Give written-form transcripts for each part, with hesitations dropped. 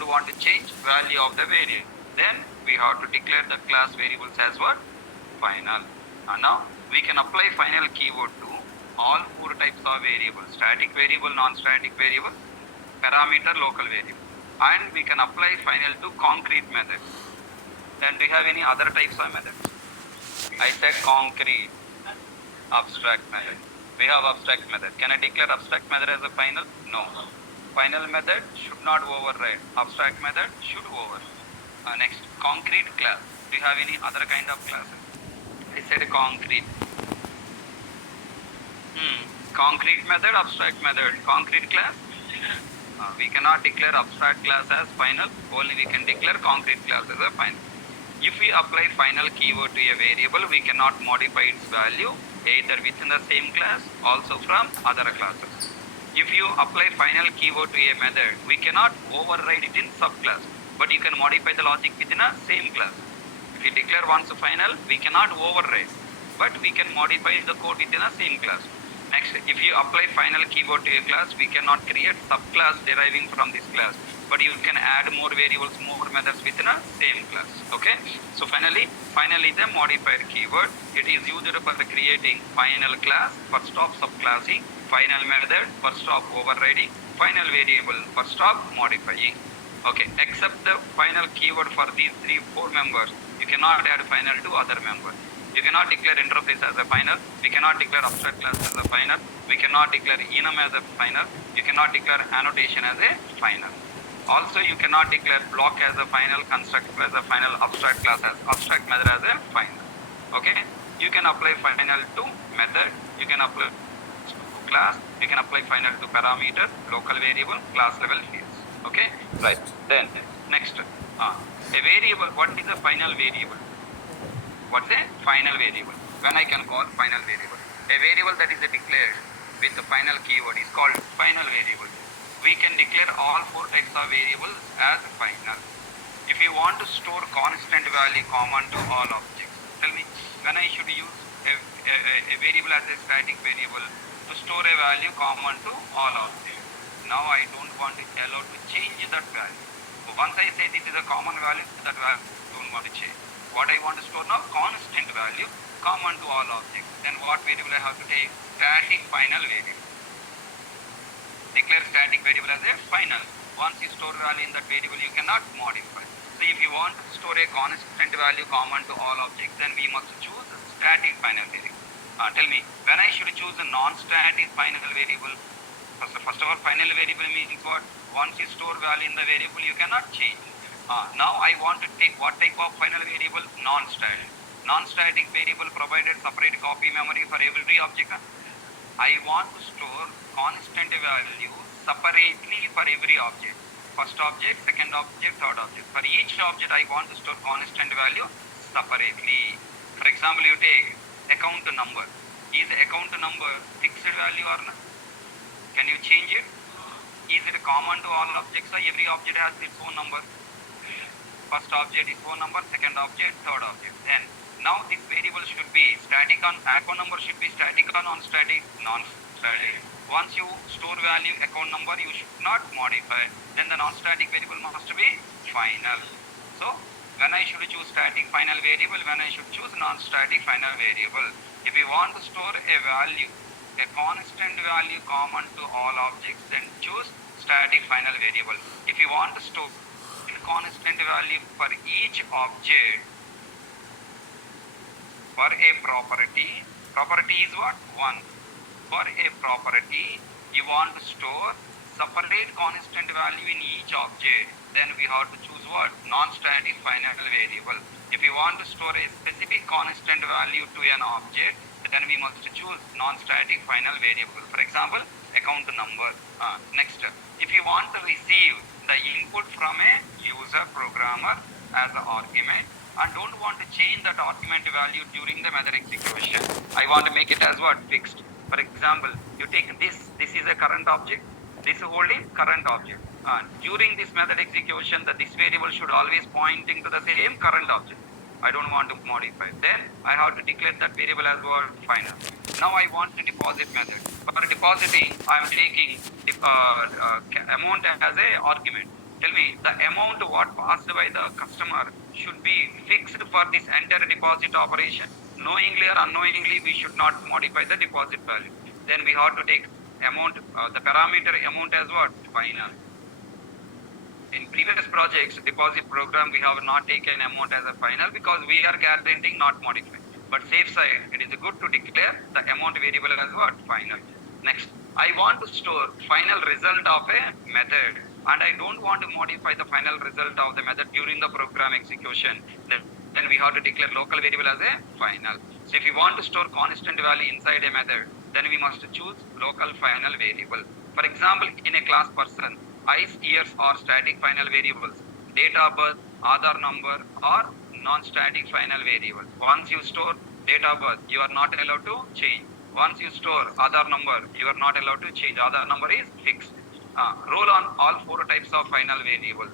don't want to change value of the variable. Then we have to declare the class variables as what? Final. And now we can apply final keyword to all four types of variables: static variable, non-static variable, parameter, local variable. And we can apply final to concrete method. Then do you have any other types of methods? I said concrete, abstract method. We have abstract method. Can I declare abstract method as a final? No. Final method should not override. Abstract method should over. Next, concrete class. Do you have any other kind of classes? I said concrete. Concrete method, abstract method. Concrete class? We cannot declare abstract class as final. Only we can declare concrete class as a final. If we apply final keyword to a variable, we cannot modify its value either within the same class, also from other classes. If you apply final keyword to a method, we cannot override it in subclass, but you can modify the logic within a same class. If you declare once final, we cannot override, but we can modify the code within a same class. Next, if you apply final keyword to a class, we cannot create subclass deriving from this class, but you can add more variables, more methods within a same class. Okay. So finally the modifier keyword, it is used for creating final class, for stop subclassing, final method, for stop overriding, final variable, for stop modifying. Okay. Except the final keyword for these 4 members, you cannot add final to other members. You cannot declare interface as a final. We cannot declare abstract class as a final. We cannot declare enum as a final. You cannot declare annotation as a final. Also, you cannot declare block as a final, constructor as a final, abstract class as abstract method as a final. Okay. You can apply final to method. You can apply to class. You can apply final to parameter, local variable, class level fields. Okay. Right. Then next, a variable. What is a final variable? What's a final variable? When I can call final variable? A variable that is declared with the final keyword is called final variable. We can declare all 4 types of variables as final. If you want to store constant value common to all objects, tell me when I should use a variable as a static variable to store a value common to all objects. Now I don't want to allow to change that value. So once I say this is a common value, that value I don't want to change. What I want to store now, constant value common to all objects. Then what variable I have to take? Static final variable. Declare static variable as a final. Once you store value in that variable, you cannot modify. So if you want to store a constant value common to all objects, then we must choose a static final variable. Tell me, when I should choose a non-static final variable? First of all, final variable means what? Once you store value in the variable, you cannot change. Now I want to take what type of final variable? Non-static. Non-static variable provided separate copy memory for every object. I want to store constant value separately for every object. First object, second object, third object. For each object I want to store constant value separately. For example, you take account number. Is account number fixed value or not? Can you change it? Is it common to all objects or every object has its own number? First object is phone number, second object, third object. And now this variable should be static on account number should be static or non-static? Non-static. Once you store value account number, you should not modify. Then the non-static variable must be final. So when I should choose static final variable, when I should choose non-static final variable. If you want to store a value, a constant value common to all objects, then choose static final variable. If you want to store constant value for each object for a property is what? 1. For a property, you want to store separate constant value in each object, then we have to choose what? Non-static final variable. If you want to store a specific constant value to an object, then we must choose non-static final variable. For example, account number. Next, if you want to receive the input from a user programmer as an argument and don't want to change that argument value during the method execution, I want to make it as what? Fixed. For example, you take this is a current object, this is holding current object. During this method execution, this variable should always pointing to the same current object. I don't want to modify. Then I have to declare that variable as what? Final. Now I want the deposit method. For depositing, I am taking amount as a argument. Tell me, the amount what passed by the customer should be fixed for this entire deposit operation. Knowingly or unknowingly, we should not modify the deposit value. Then we have to take amount, the parameter amount as what? Final. In previous projects, deposit program, we have not taken amount as a final because we are guaranteeing not modify. But safe side, it is good to declare the amount variable as what? Final. Next, I want to store final result of a method and I don't want to modify the final result of the method during the program execution. Then we have to declare local variable as a final. So if you want to store constant value inside a method, then we must choose local final variable. For example, in a class person, eyes, ears are static final variables. Date of birth, Aadhaar number are non-static final variable. Once you store date of birth, you are not allowed to change. Once you store Aadhaar number, you are not allowed to change. Aadhaar number is fixed. Rule on all four types of final variables.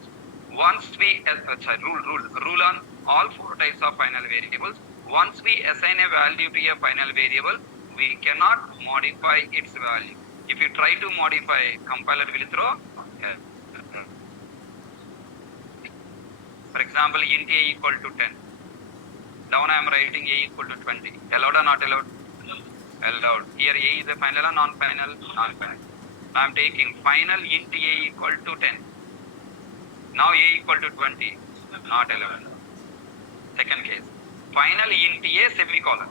Once we rule on all four types of final variables. Once we assign a value to a final variable, we cannot modify its value. If you try to modify, compiler will throw. For example, int a equal to 10. Down I am writing a equal to 20. Allowed or not allowed? Allowed. Here a is a final or non-final? Non-final. Now I am taking final int a equal to 10. Now a equal to 20. Not allowed. Second case. Final int a semicolon.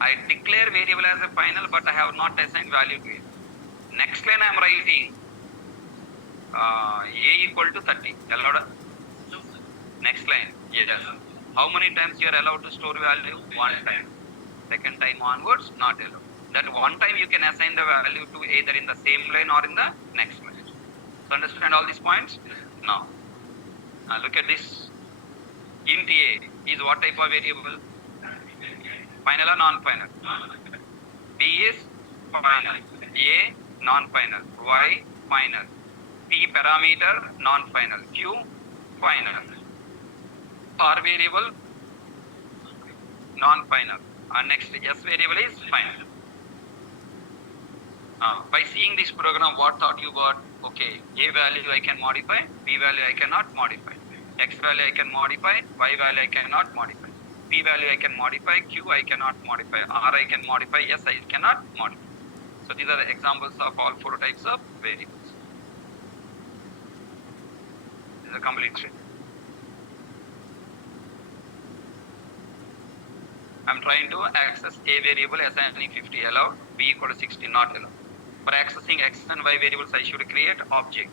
I declare variable as a final, but I have not assigned value to it. Next line I am writing a equal to 30. Allowed? Next line. Yes. How many times you are allowed to store value? One time. Second time onwards, not allowed. That one time you can assign the value to either in the same line or in the next line. So understand all these points? Now look at this. Int a is what type of variable? Final or non-final? B is final. A non-final. Y final. P parameter non-final. Q final. R variable non-final. And next S variable is final. By seeing this program, what thought you got? Okay, A value I can modify, B value I cannot modify, X value I can modify, Y value I cannot modify, P value I can modify, Q I cannot modify, R I can modify, S I cannot modify. So these are the examples of all four types of variables. This is a complete tree. I am trying to access A variable assigning 50 allowed, B equal to 60 not allowed. For accessing X and Y variables, I should create object.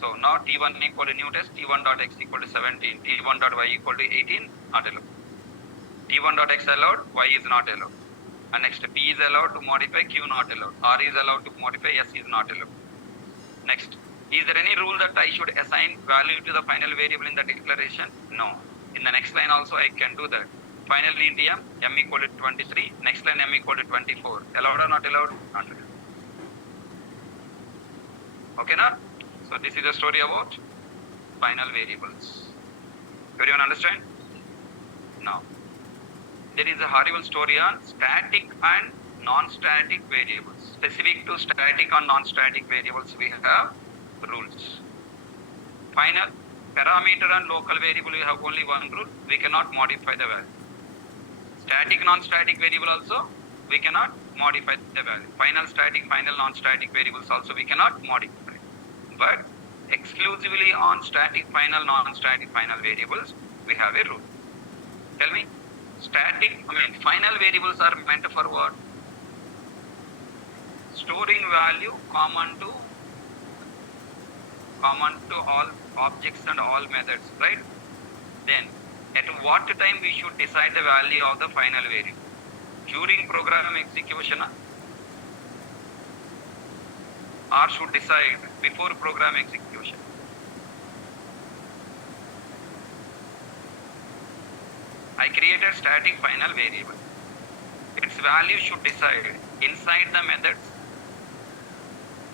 So now T1 equal to new test, T1.x equal to 17, T1.y equal to 18, not allowed. T1.x allowed, Y is not allowed. And next P is allowed to modify, Q not allowed. R is allowed to modify, S is not allowed. Next, is there any rule that I should assign value to the final variable in the declaration? No. In the next line also I can do that. Final int m equal to 23, next line m equal to 24. Allowed or not allowed? Not allowed. Okay now? So this is a story about final variables. Everyone understand? Now, there is a horrible story on static and non-static variables. Specific to static and non-static variables, we have rules. Final, parameter and local variable, we have only one rule. We cannot modify the value. Static, non-static variable also, we cannot modify the value. Final static, final non-static variables also we cannot modify. But exclusively on static, final, non-static, final variables, we have a rule. Tell me, final variables are meant for what? Storing value common to all objects and all methods, right? Then, at what time we should decide the value of the final variable? During program execution, or should decide before program execution? I created static final variable. Its value should decide inside the methods,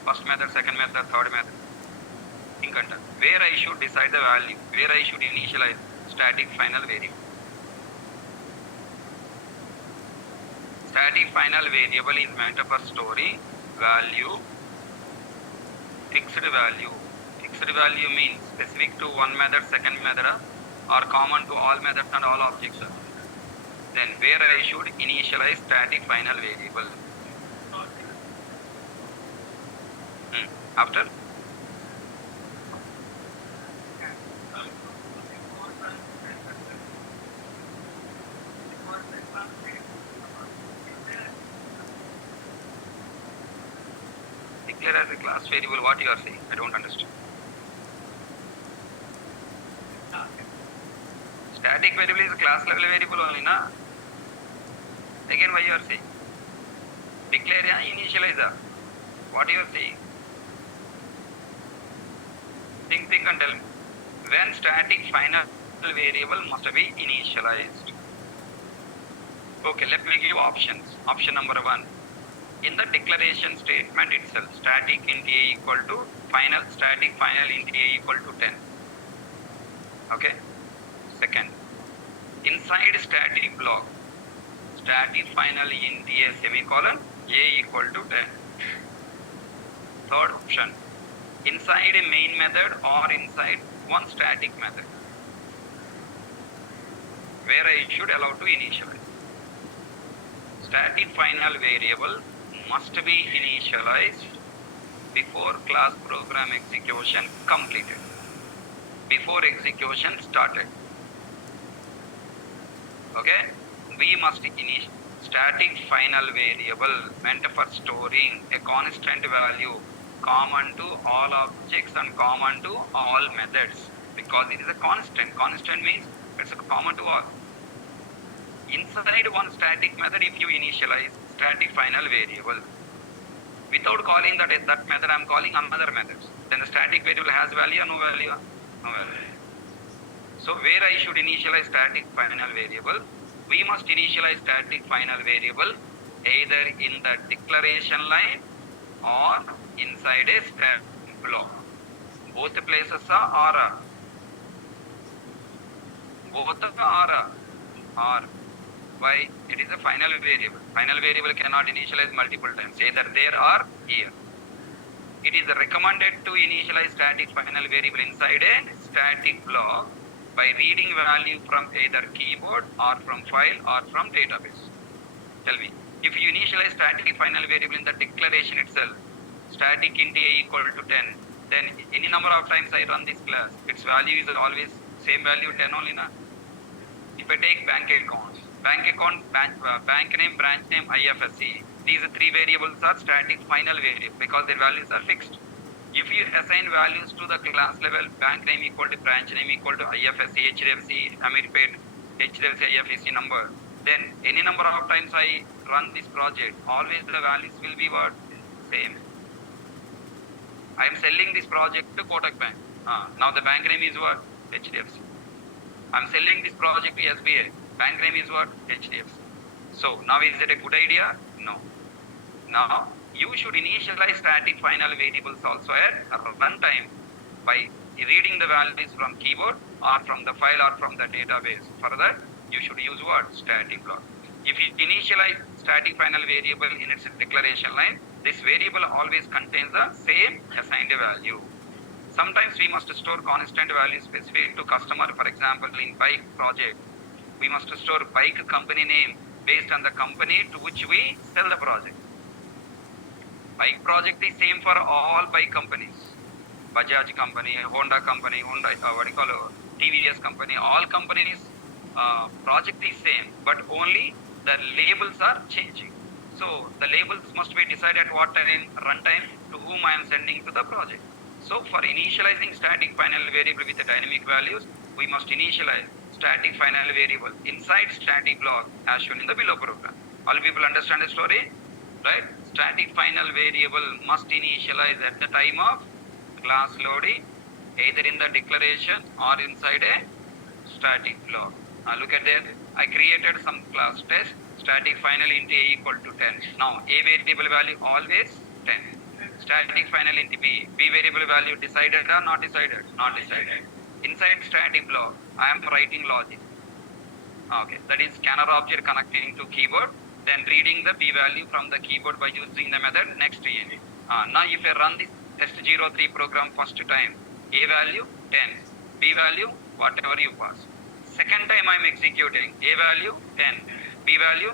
first method, second method, third method. Think under where I should decide the value, where I should initialize static final variable. Static final variable is meant for storing value, fixed value. Fixed value means specific to one method, second method, or common to all methods and all objects. Then where I should initialize static final variable. After declare as a class variable, what you are saying? I don't understand. Static variable is a class level variable only, na? Again, why you are saying? Declare ya initialize. What you are saying? Think and tell me. When static final variable must be initialized. Okay, let me give options. Option number 1. In the declaration statement itself, static int a equal to static final int a equal to 10. Okay. Second, inside static block, static final int a semicolon a equal to 10. Third option, inside a main method or inside one static method, where I should allow to initialize. Static final variable must be initialized before class program execution completed, before execution started. Okay, we must initialize static final variable meant for storing a constant value common to all objects and common to all methods, because it is a constant. Constant means it's a common to all. Inside one static method, if you initialize static final variable, without calling that method, I am calling another method, then the static variable has value or no value? No value. So where I should initialize static final variable, we must initialize static final variable either in the declaration line or inside a static block. Both places are both are. Why? It is a final variable. Final variable cannot initialize multiple times, either there or here. It is recommended to initialize static final variable inside a static block by reading value from either keyboard or from file or from database. Tell me, if you initialize static final variable in the declaration itself, static int a equal to 10, then any number of times I run this class, its value is always same value 10 only, na? If I take bank account, bank name, branch name, IFSC, these three variables are static final variable because their values are fixed. If you assign values to the class level, bank name equal to branch name equal to IFSC, HDFC, Amirpet, HDFC, IFSC number, then any number of times I run this project, always the values will be what? Same. I am selling this project to Kotak Bank. Now the bank name is what? HDFC. I am selling this project to SBI. Bank name is what? HDFC. So now is it a good idea? No. Now you should initialize static final variables also at runtime by reading the values from keyboard or from the file or from the database. For that, you should use what? Static block. If you initialize static final variable in its declaration line, this variable always contains the same assigned value. Sometimes we must store constant value specific to customer. For example, in bike project, we must store bike company name based on the company to which we sell the project. Bike project is same for all bike companies. Bajaj company, Honda company, TVS company, all companies project is same, but only the labels are changing. So the labels must be decided at what time, runtime, to whom I am sending to the project. So for initializing static final variable with the dynamic values, we must initialize static final variable inside static block as shown in the below program. All people understand the story? Right? Static final variable must initialize at the time of class loading, either in the declaration or inside a static block. Now look at that. I created some class test, static final int a equal to 10. Now a variable value always 10. Static final int b variable value decided or not decided? Not decided. Inside static block, I am writing logic. Okay, that is scanner object connecting to keyboard, then reading the b value from the keyboard by using the method next in. Now if I run this test03 program first time, A value 10, B value whatever you pass. Second time I am executing, A value 10, B value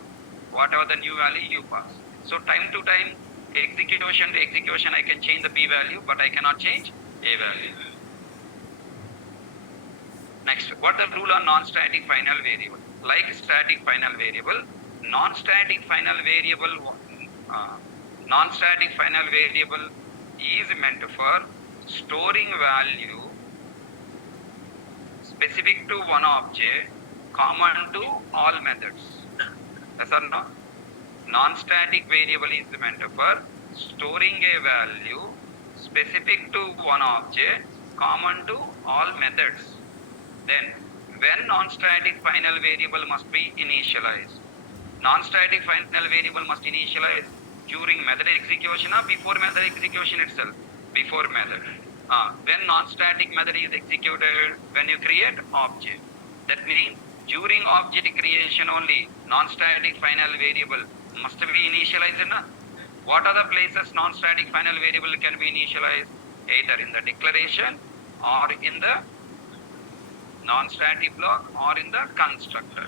whatever the new value you pass. So time to time, execution to execution, I can change the B value, but I cannot change A value. Next, what the rule on non-static final variable? Like static final variable, non-static final variable is meant for storing value specific to one object, common to all methods. Yes or no? Non-static variable is meant for storing a value specific to one object, common to all methods. Then, when non-static final variable must be initialized? Non-static final variable must initialize during method execution or before method execution itself? Before method. When non-static method is executed, when you create object. That means during object creation only, non-static final variable must be initialized. What are the places non-static final variable can be initialized? Either in the declaration or in the non-static block or in the constructor,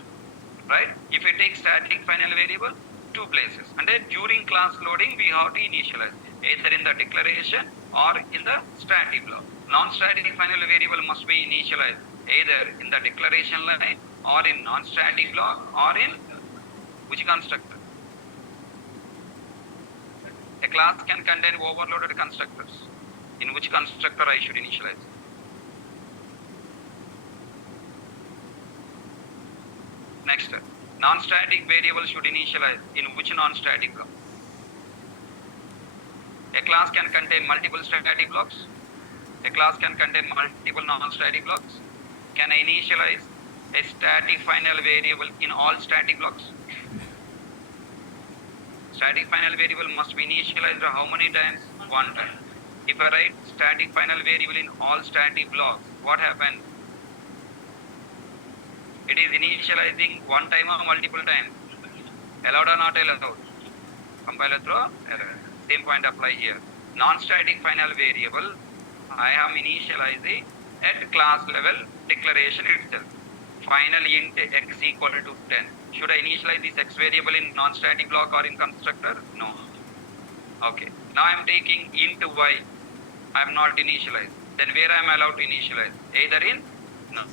right? If you take static final variable, two places, and then during class loading we have to initialize either in the declaration or in the static block. Non-static final variable must be initialized either in the declaration line or in non-static block or in which constructor? A class can contain overloaded constructors. In which constructor I should initialize? Next, non-static variable should initialize in which non-static block? A class can contain multiple static blocks. A class can contain multiple non-static blocks. Can I initialize a static final variable in all static blocks? Static final variable must be initialized how many times? One time. If I write static final variable in all static blocks, what happens? It is initializing one time or multiple times. Allowed or not allowed? Compiler throw error. Same point apply here. Non-static final variable, I am initializing at class level declaration itself. Final int x equal to 10. Should I initialize this x variable in non-static block or in constructor? No. Okay. Now I am taking int y. I am not initialized. Then where I am allowed to initialize? Either in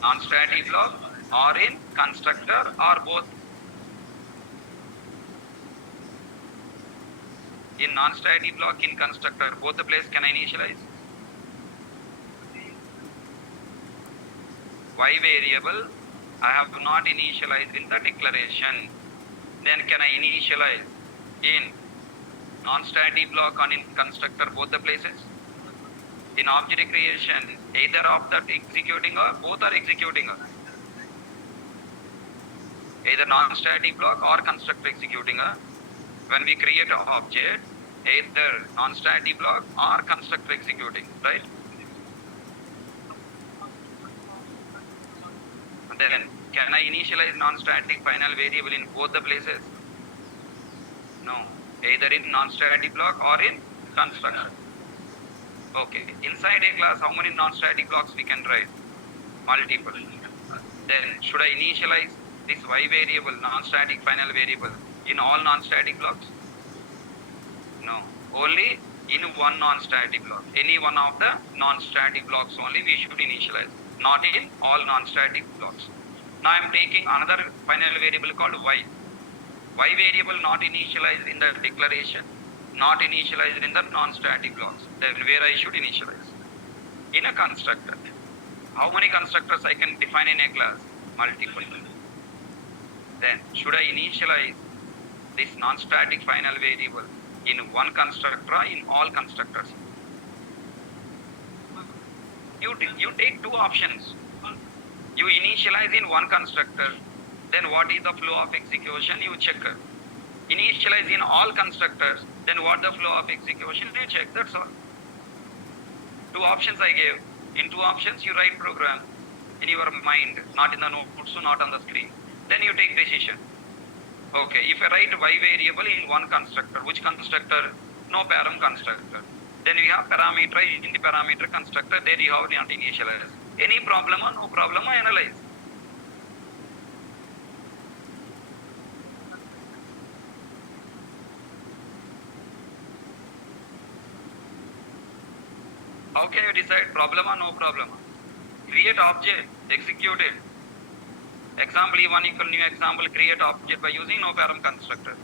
non-static block or in constructor or both. In non-static block, in constructor, both the place can I initialize? Y variable I have not initialized in the declaration. Then can I initialize in non-static block and in constructor both the places? In object creation, either of that executing or both are executing. Either non-static block or constructor executing. When we create an object, either non-static block or constructor executing, right? And then, can I initialize non-static final variable in both the places? No. Either in non-static block or in constructor. Okay. Inside a class, how many non-static blocks we can write? Multiple. Then, should I initialize this y variable, non-static final variable, in all non-static blocks? No. Only in one non-static block. Any one of the non-static blocks only we should initialize. Not in all non-static blocks. Now I am taking another final variable called y. Y variable not initialized in the declaration, not initialized in the non-static blocks. Then where I should initialize? In a constructor. How many constructors I can define in a class? Multiple. Then should I initialize this non-static final variable in one constructor or in all constructors? You take two options. You initialize in one constructor, then what is the flow of execution? You check. Initialize in all constructors, then what the flow of execution? You check. That's all. Two options I gave. In two options, you write program in your mind, not in the notebook, so not on the screen. Then you take decision. Okay, if I write y variable in one constructor, which constructor? No param constructor. Then we have parameter in the parameter constructor. There you have not initialize. Any problem or no problem, analyze. How can you decide problem or no problem? Create object, execute it. Example E1 equal new example, create object by using no param constructor.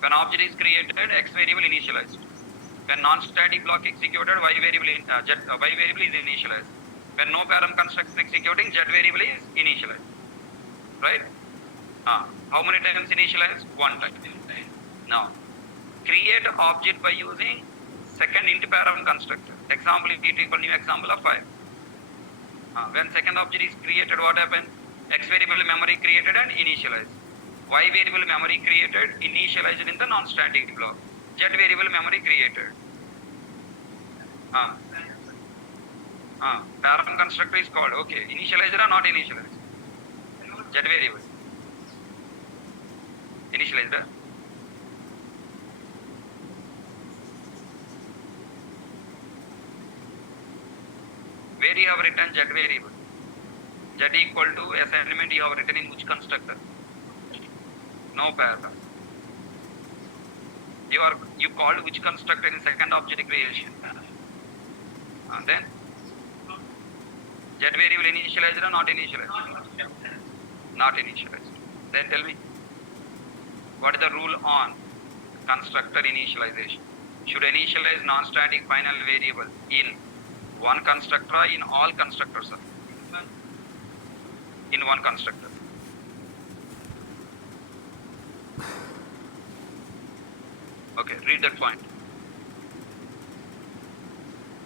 When object is created, X variable initialized. When non-static block executed, Y variable is initialized. When no param constructor executing, Z variable is initialized. Right? How many times initialized? One time. Now, create object by using second int param constructor. Example is equal new example of 5. When second object is created, what happens? X variable memory created and initialized. Y variable memory created, initialized in the non-static block. Z variable memory created. Param constructor is called, okay. Initialized or not initialized? Z variable. Initialized. Where you have written Z variable? Z equal to assignment you have written in which constructor? No param. You called which constructor in second object creation? And then Z variable initialized or not initialized? Not initialized. Then tell me, what is the rule on constructor initialization? Should initialize non-static final variable in one constructor or in all constructors? In one constructor. Okay, read that point.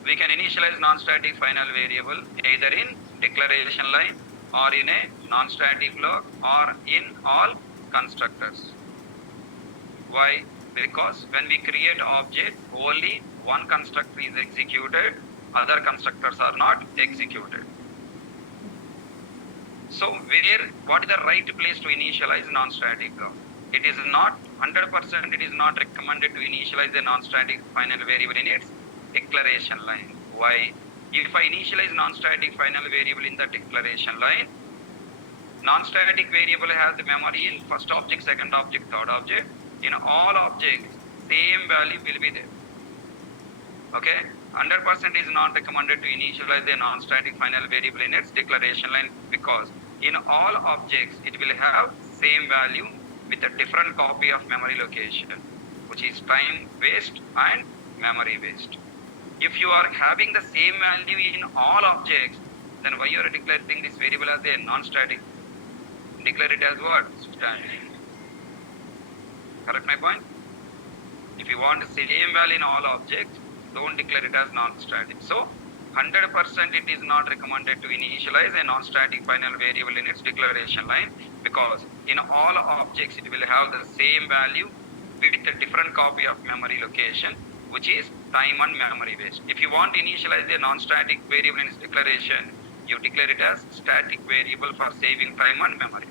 We can initialize non-static final variable either in declaration line or in a non-static block or in all constructors. Why? Because when we create object, only one constructor is executed, other constructors are not executed. So what is the right place to initialize non-static block? It is not 100%, it is not recommended to initialize the non-static final variable in its declaration line. Why? If I initialize non-static final variable in the declaration line, non-static variable has the memory in first object, second object, third object. In all objects, same value will be there. Okay? 100% is not recommended to initialize the non-static final variable in its declaration line because in all objects, it will have same value with a different copy of memory location, which is time based and memory based. If you are having the same value in all objects, then why you are declaring this variable as a non-static? Declare it as what? Static. Correct my point? If you want the same value in all objects, don't declare it as non-static. So 100% it is not recommended to initialize a non-static final variable in its declaration line because in all objects it will have the same value with a different copy of memory location, which is time and memory based. If you want to initialize a non-static variable in its declaration, you declare it as static variable for saving time and memory.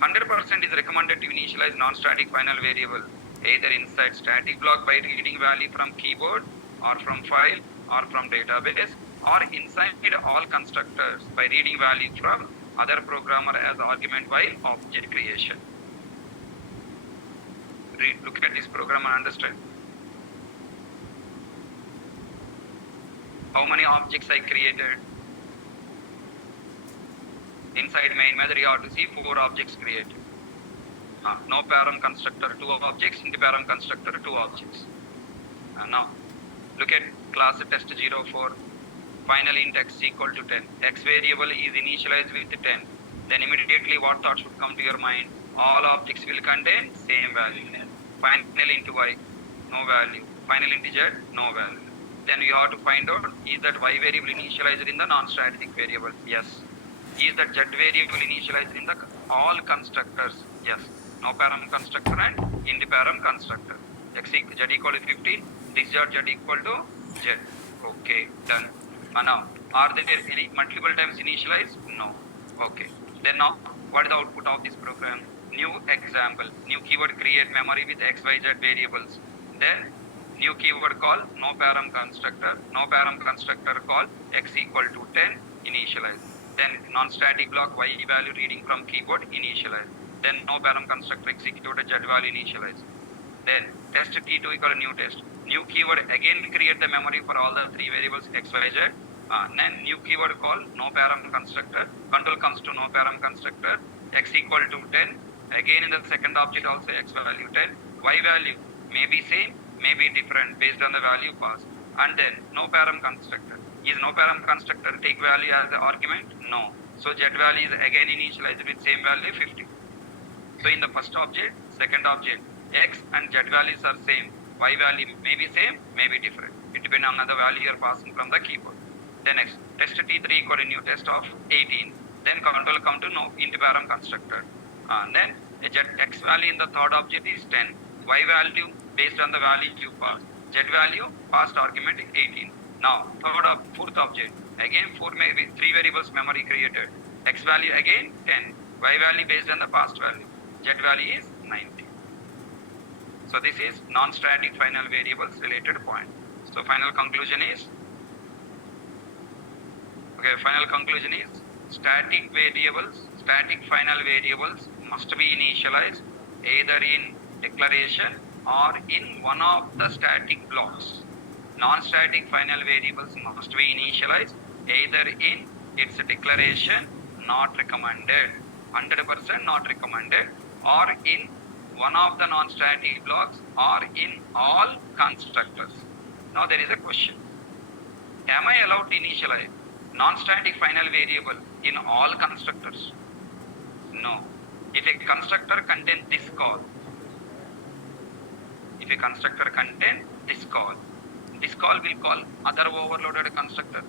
100% is recommended to initialize non-static final variable either inside static block by reading value from keyboard or from file or from database or inside all constructors by reading value from other programmer as argument while object creation. Look at this program and understand. How many objects I created? Inside main method you have to see 4 objects created. No param constructor 2 objects, in the param constructor 2 objects. Now look at class test 04, final int x equal to 10. X variable is initialized with 10. Then immediately what thought should come to your mind? All objects will contain same value. Final int y, no value. Final int z, no value. Then you have to find out, is that y variable initialized in the non-static variable? Yes. Is that z variable initialized in the all constructors? Yes. No param constructor and in the param constructor. Z equal to 15, this z equal to z. Okay, done. Now, are there any multiple times initialized? No. Okay. Then now, what is the output of this program? New example, new keyword create memory with x, y, z variables. Then New keyword call, no param constructor. No param constructor call, x equal to 10, initialize. Then non-static block, y value reading from keyboard, initialize. Then no param constructor executed, z value initialize. Then test t2 equal new test. New keyword, again create the memory for all the three variables x, y, z. Then new keyword call, no param constructor. Control comes to no param constructor, x equal to 10. Again in the second object also x value 10. Y value may be same, may be different based on the value passed. And then no param constructor. Is no param constructor take value as the argument? No. So z value is again initialized with same value 50. So in the first object, second object, x and z values are same. Y value may be same, may be different. It depends on the value you are passing from the keyboard. Then next, test t3 equal to new test of 18. Then control come to no int param constructor. Then x value in the third object is 10. Y value based on the value you passed. Z value passed argument is 18. Now fourth object. Again three variables memory created. X value again 10. Y value based on the past value. Z value is 90. So this is non-static final variables related point. So final conclusion is, static final variables must be initialized either in declaration or in one of the static blocks. Non-static final variables must be initialized either in its declaration, not recommended, 100% not recommended, or in one of the non-static blocks or in all constructors. Now there is a question. Am I allowed to initialize non-static final variable in all constructors? No. If a constructor contains this call, this call will call other overloaded constructor.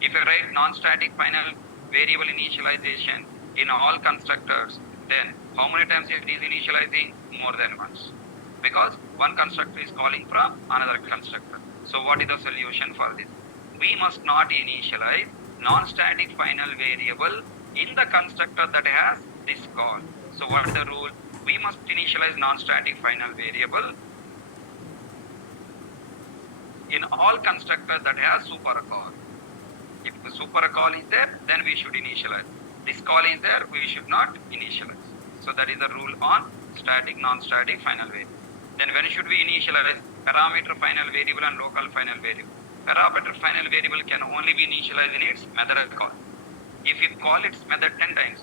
If I write non-static final variable initialization in all constructors, then how many times it is initializing? More than once. Because one constructor is calling from another constructor. So what is the solution for this? We must not initialize non-static final variable in the constructor that has this call. So what is the rule? We must initialize non-static final variable in all constructors that has super call. If the super call is there, then we should initialize. This call is there, we should not initialize. So that is the rule on static, non-static final variable. Then when should we initialize parameter final variable and local final variable? Parameter final variable can only be initialized in its method call. If you call its method 10 times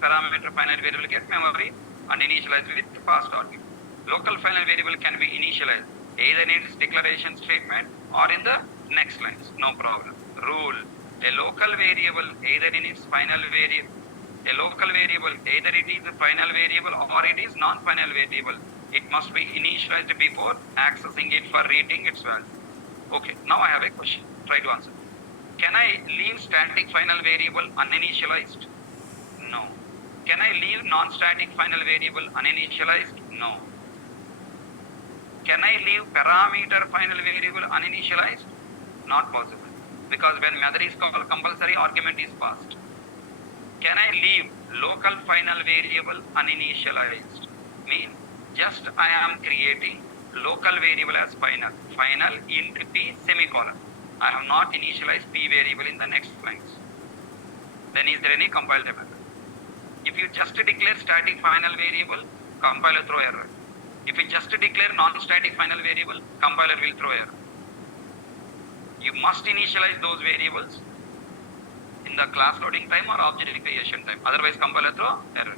parameter final variable gets memory and initialized with past argument. Local final variable can be initialized either in its declaration statement or in the next lines, no problem. Rule: a local variable either in its final variable, either it is a final variable or it is non-final variable. It must be initialized before accessing it for reading its value. Okay, now I have a question. Try to answer. Can I leave static final variable uninitialized? No. Can I leave non-static final variable uninitialized? No. Can I leave parameter final variable uninitialized? Not possible. Because when method is called, compulsory argument is passed. Can I leave local final variable uninitialized? Mean just I am creating local variable as final int p semicolon. I have not initialized p variable in the next lines. Then is there any compiled method? If you just declare static final variable, compiler throw error. If you just declare non-static final variable, compiler will throw error. You must initialize those variables in the class loading time or object creation time. Otherwise, compiler throw error.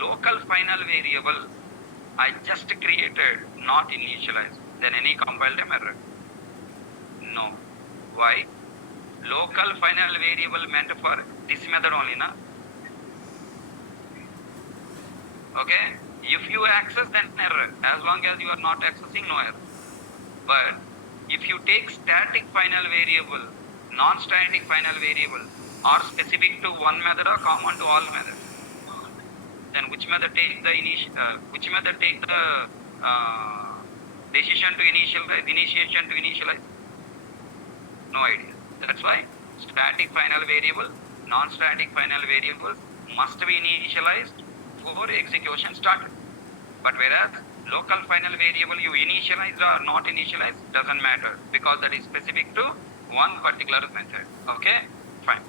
Local final variable I just created, not initialized. Then any compiled error? No. Why? Local final variable meant for this method only, na? Okay? If you access, then error. As long as you are not accessing, no error. But if you take static final variable, non-static final variable, or specific to one method or common to all methods, then which method take the decision to initialize? No idea. That's why static final variable, non-static final variables must be initialized before execution started. But whereas Local final variable you initialize or not initialize doesn't matter because that is specific to one particular method. Okay, fine.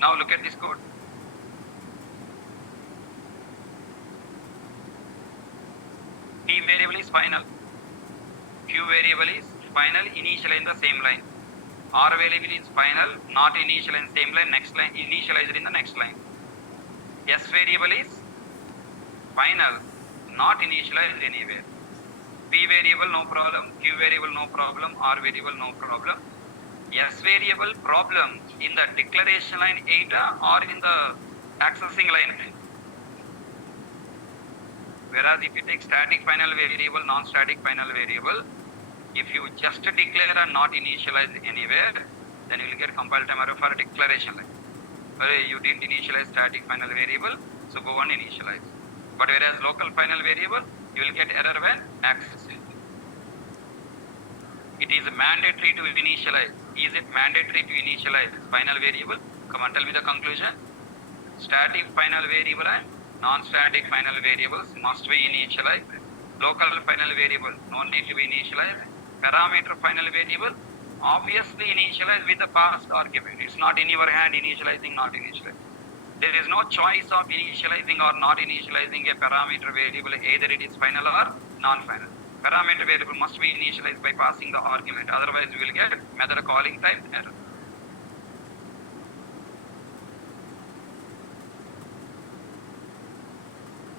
Now look at this code. P variable is final. Q variable is final, initial in the same line. R variable is final, not initial in same line, next line, initialized in the next line. S variable is final, not initialized anywhere. P variable no problem, Q variable no problem, R variable no problem. S variable problem in the declaration line 8 or in the accessing line. Whereas if you take static final variable, non-static final variable, if you just declare and not initialize anywhere, then you will get compile time error for declaration line. But you didn't initialize static final variable, so go on initialize. But whereas local final variable, you will get error when accessing. It is mandatory to initialize. Is it mandatory to initialize final variable? Come on, tell me the conclusion. Static final variable and non-static final variables must be initialized. Local final variable no need to be initialized. Parameter final variable obviously initialized with the passed argument. It's not in your hand initializing, not initializing. There is no choice of initializing or not initializing a parameter variable, either it is final or non-final. Parameter variable must be initialized by passing the argument, otherwise we will get method calling time error.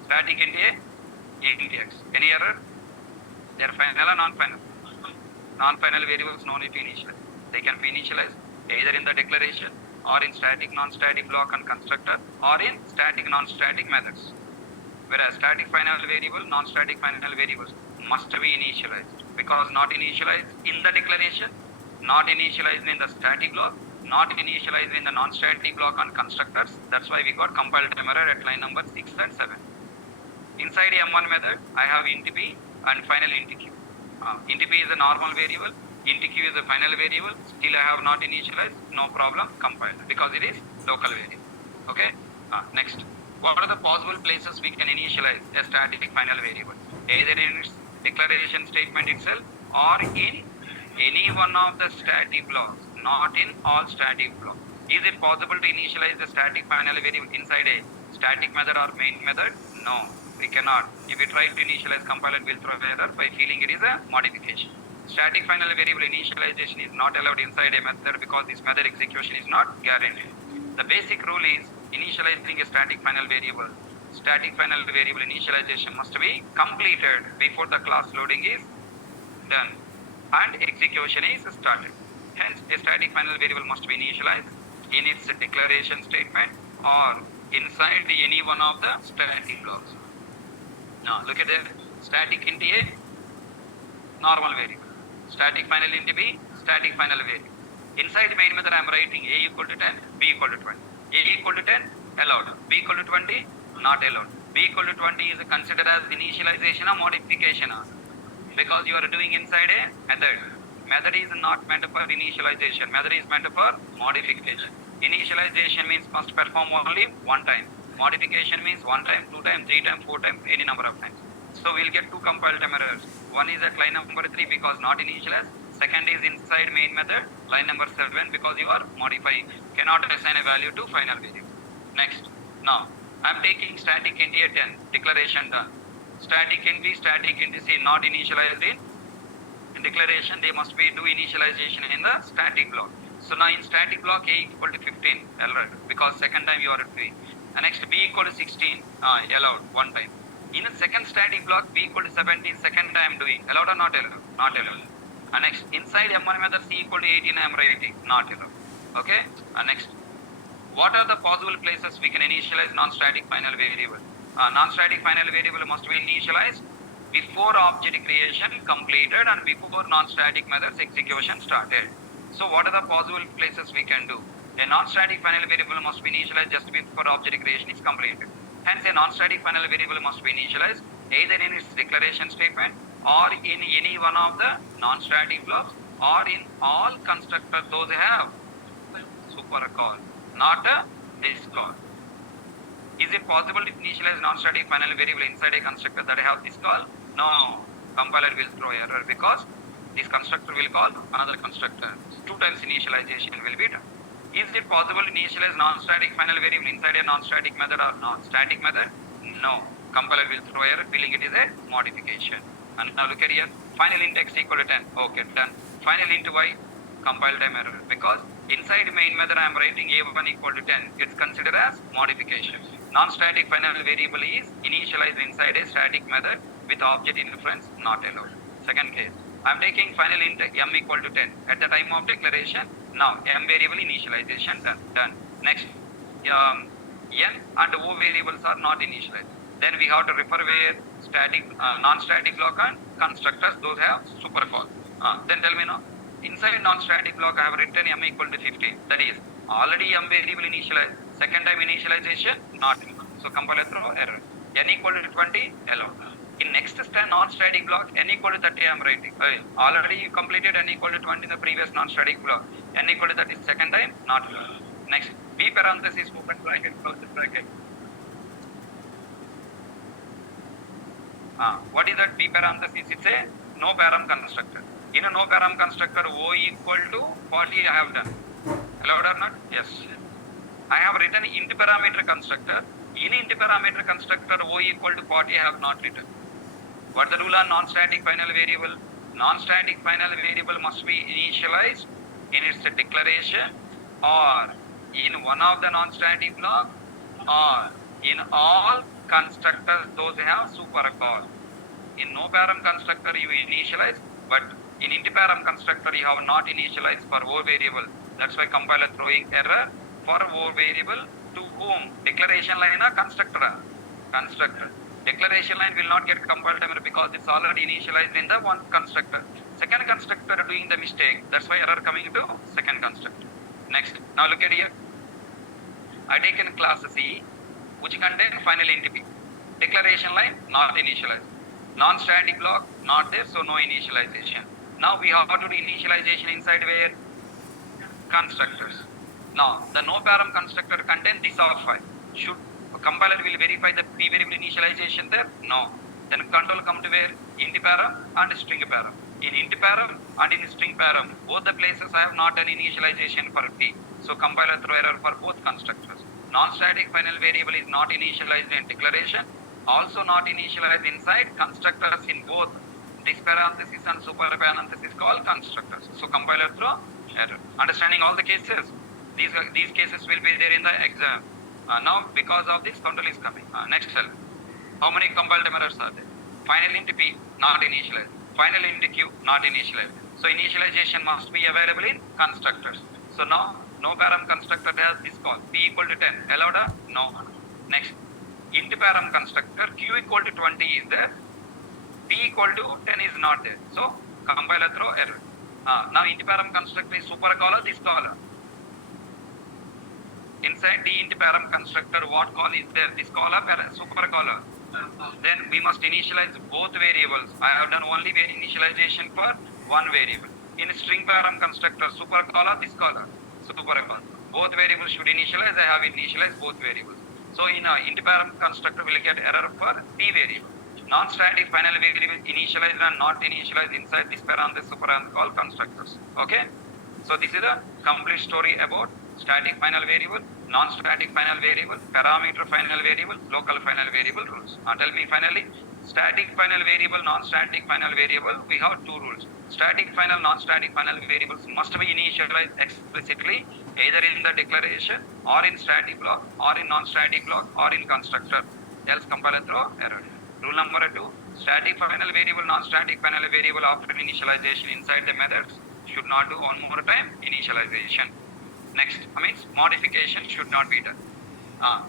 Static int A, int X. Any error? They are final or non-final? Non-final variables no need to initialize. They can be initialized either in the declaration or in static, non-static block and constructor or in static, non-static methods. Whereas static final variable, non-static final variables must be initialized because not initialized in the declaration, not initialized in the static block, not initialized in the non-static block and constructors. That's why we got compile time error at line number 6 and 7. Inside M1 method, I have int p and final int q. Int p is a normal variable, int q is a final variable. Still I have not initialized, no problem, compile because it is local variable. Okay. Next, what are the possible places we can initialize a static final variable? Either in its declaration statement itself or in any one of the static blocks, not in all static blocks. Is it possible to initialize the static final variable inside a static method or main method? No, we cannot. If we try to initialize, compiler will throw error by feeling it is a modification. Static final variable initialization is not allowed inside a method because this method execution is not guaranteed. The basic rule is initializing a static final variable. Static final variable initialization must be completed before the class loading is done and execution is started. Hence, a static final variable must be initialized in its declaration statement or inside any one of the static blocks. Now, look at the static int A, normal variable. Static final int B, static final variable. Inside main method, I am writing A equal to 10, B equal to 20. A equal to 10, allowed. B equal to 20, not allowed. B equal to 20 is considered as initialization or modification. Because you are doing inside a method. Method is not meant for initialization. Method is meant for modification. Initialization means must perform only one time. Modification means one time, two times, three times, four times, any number of times. So we'll get two compile time errors. One is at line number 3 because not initialized. Second is inside main method, line number 7 because you are modifying. Cannot assign a value to final variable. Next. Now, I am taking static int A 10, declaration done. Static int B, static int C not initialized in declaration. They must be do initialization in the static block. So now in static block A equal to 15, allowed because second time you are doing. And next B equal to 16, allowed one time. In the second static block B equal to 17, second time doing, allowed or not allowed? Not allowed. And next inside M1 method C equal to 18 I am writing, not allowed. Okay. And next, what are the possible places we can initialize non-static final variable? Non-static final variable must be initialized before object creation completed and before non-static methods execution started. So what are the possible places we can do? A non-static final variable must be initialized just before object creation is completed. Hence, a non-static final variable must be initialized either in its declaration statement or in any one of the non-static blocks or in all constructors those have super call, not a this call. Is it possible to initialize non-static final variable inside a constructor that I have this call? No. Compiler will throw error because this constructor will call another constructor. 2 times initialization will be done. Is it possible to initialize non-static final variable inside a non-static method or non-static method? No. Compiler will throw error feeling it is a modification. And now look at here. Final int x equal to 10. Okay, done. Final int y, compile time error. Because inside main method I am writing a1 equal to 10. It's considered as modification. Non-static final variable is initialized inside a static method with object inference not allowed. Second case. I am taking final int m equal to 10 at the time of declaration. Now m variable initialization done. Next, n and o variables are not initialized. Then we have to refer where static, non-static block and constructors. Those have super call. Then tell me now. Inside non-static block I have written m equal to 15. That is already m variable initialized. Second time initialization not. So compiler throw error. N equal to 20 allowed. In next non-static block, n equal to 30 I am writing. Already you completed n equal to 20 in the previous non-static block. N equal to 30 second time, not allowed. Next, b parenthesis open bracket, close bracket. What is that b parenthesis? It's a no param constructor. In a no param constructor, o equal to 40 I have done. Allowed or not? Yes. I have written int parameter constructor. In int parameter constructor, o equal to 40 I have not written. What the rule on non-static final variable? Non-static final variable must be initialized in its declaration or in one of the non-static block or in all constructors those have super call. In no param constructor you initialize, but in int param constructor you have not initialized for o variable. That's why compiler throwing error for o variable to whom? Declaration line or constructor? Constructor. Declaration line will not get compiled error because it's already initialized in the one constructor. Second constructor doing the mistake. That's why error coming to second constructor. Next. Now look at here. I taken class C which contain final int p. Declaration line not initialized. Non-static block not there, so no initialization. Now we have to do initialization inside where? Constructors. Now the no param constructor contain this of 5. Should compiler will verify the p variable initialization there? No. Then control come to where? Int param and string param. In int param and in string param, both the places I have not an initialization for p. So compiler throw error for both constructors. Non-static final variable is not initialized in declaration, also not initialized inside constructors in both this parenthesis and super parenthesis called constructors. So compiler throw error. Understanding all the cases? These cases will be there in the exam. Now because of this control is coming. Next cell. How many compiled errors are there? Final int p not initialized. Final int q not initialized. So initialization must be available in constructors. So now no param constructor has this call p equal to 10. Allowed or no? Next. Int param constructor q equal to 20 is there. P equal to 10 is not there. So compiler throw error. Now int param constructor is super caller, this caller. Inside the int param constructor, what call is there? This caller, super caller. Then we must initialize both variables. I have done only initialization for one variable. In string param constructor, super caller, this caller, super caller. Both variables should initialize. I have initialized both variables. So in int param constructor, we will get error for p variable. Non-static final variable initialized and not initialized inside this parenthesis super and call constructors. Okay. So this is a complete story about static final variable, non-static final variable, parameter final variable, local final variable rules. Tell me finally, static final variable, non-static final variable, we have two rules. Static final, non-static final variables must be initialized explicitly either in the declaration or in static block or in non-static block or in constructor. Else compiler throw error. Rule number 2, static final variable, non-static final variable after initialization inside the methods should not do one more time initialization. Next, means modification should not be done.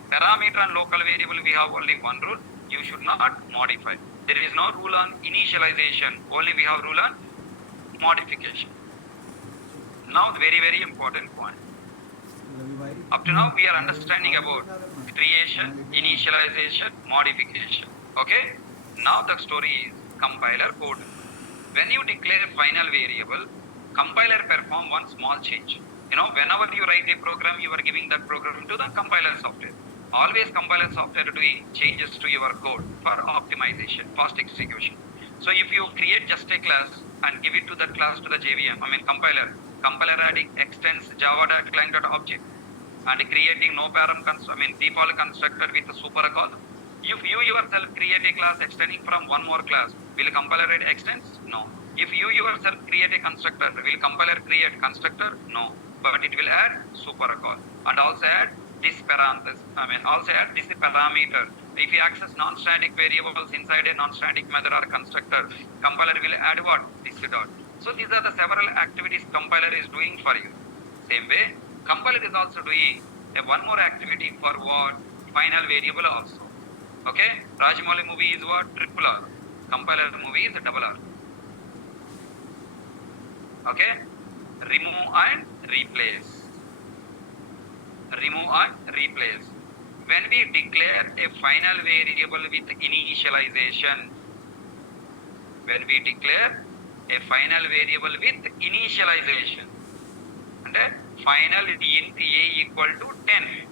Parameter and local variable, we have only one rule. You should not modify. There is no rule on initialization. Only we have rule on modification. Now, the very important point. Up to now, we are understanding about creation, initialization, modification. Okay. Now the story is compiler code. When you declare a final variable, compiler perform one small change. Whenever you write a program, you are giving that program to the compiler software. Always compiler software doing changes to your code for optimization, fast execution. So if you create just a class and give it to that class to the JVM, compiler adding extends java.client.object and creating no param default constructor with a super call. If you yourself create a class extending from one more class, will compiler add extends? No. If you yourself create a constructor, will compiler create constructor? No. But it will add super call and also add this parenthesis. Also add this parameter. If you access non-static variables inside a non-static method or constructor, compiler will add what? This dot. So these are the several activities compiler is doing for you. Same way, compiler is also doing one more activity for what? Final variable also. Okay, Rajamouli movie is what? Triple R. Compiler movie is double R. Okay, remove and replace. Remove and replace. When we declare a final variable with initialization, when we declare a final variable with initialization, and final int a equal to 10.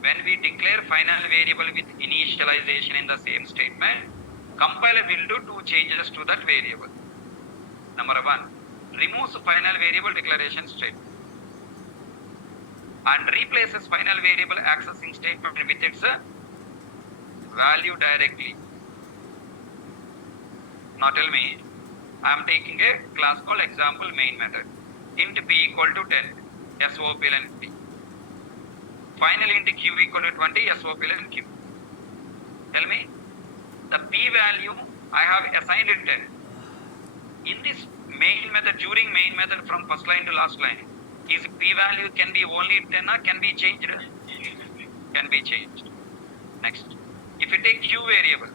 When we declare final variable with initialization in the same statement, compiler will do two changes to that variable. Number one, removes final variable declaration statement and replaces final variable accessing statement with its value directly. Now tell me, I am taking a class called example main method. Int p equal to 10, SOPLN p. Final int q equal to 20, SOPLN q. Tell me, the p value I have assigned it 10. In this main method, during main method from first line to last line, is p value can be only 10 or can be changed? Can be changed. Next, if you take q variable,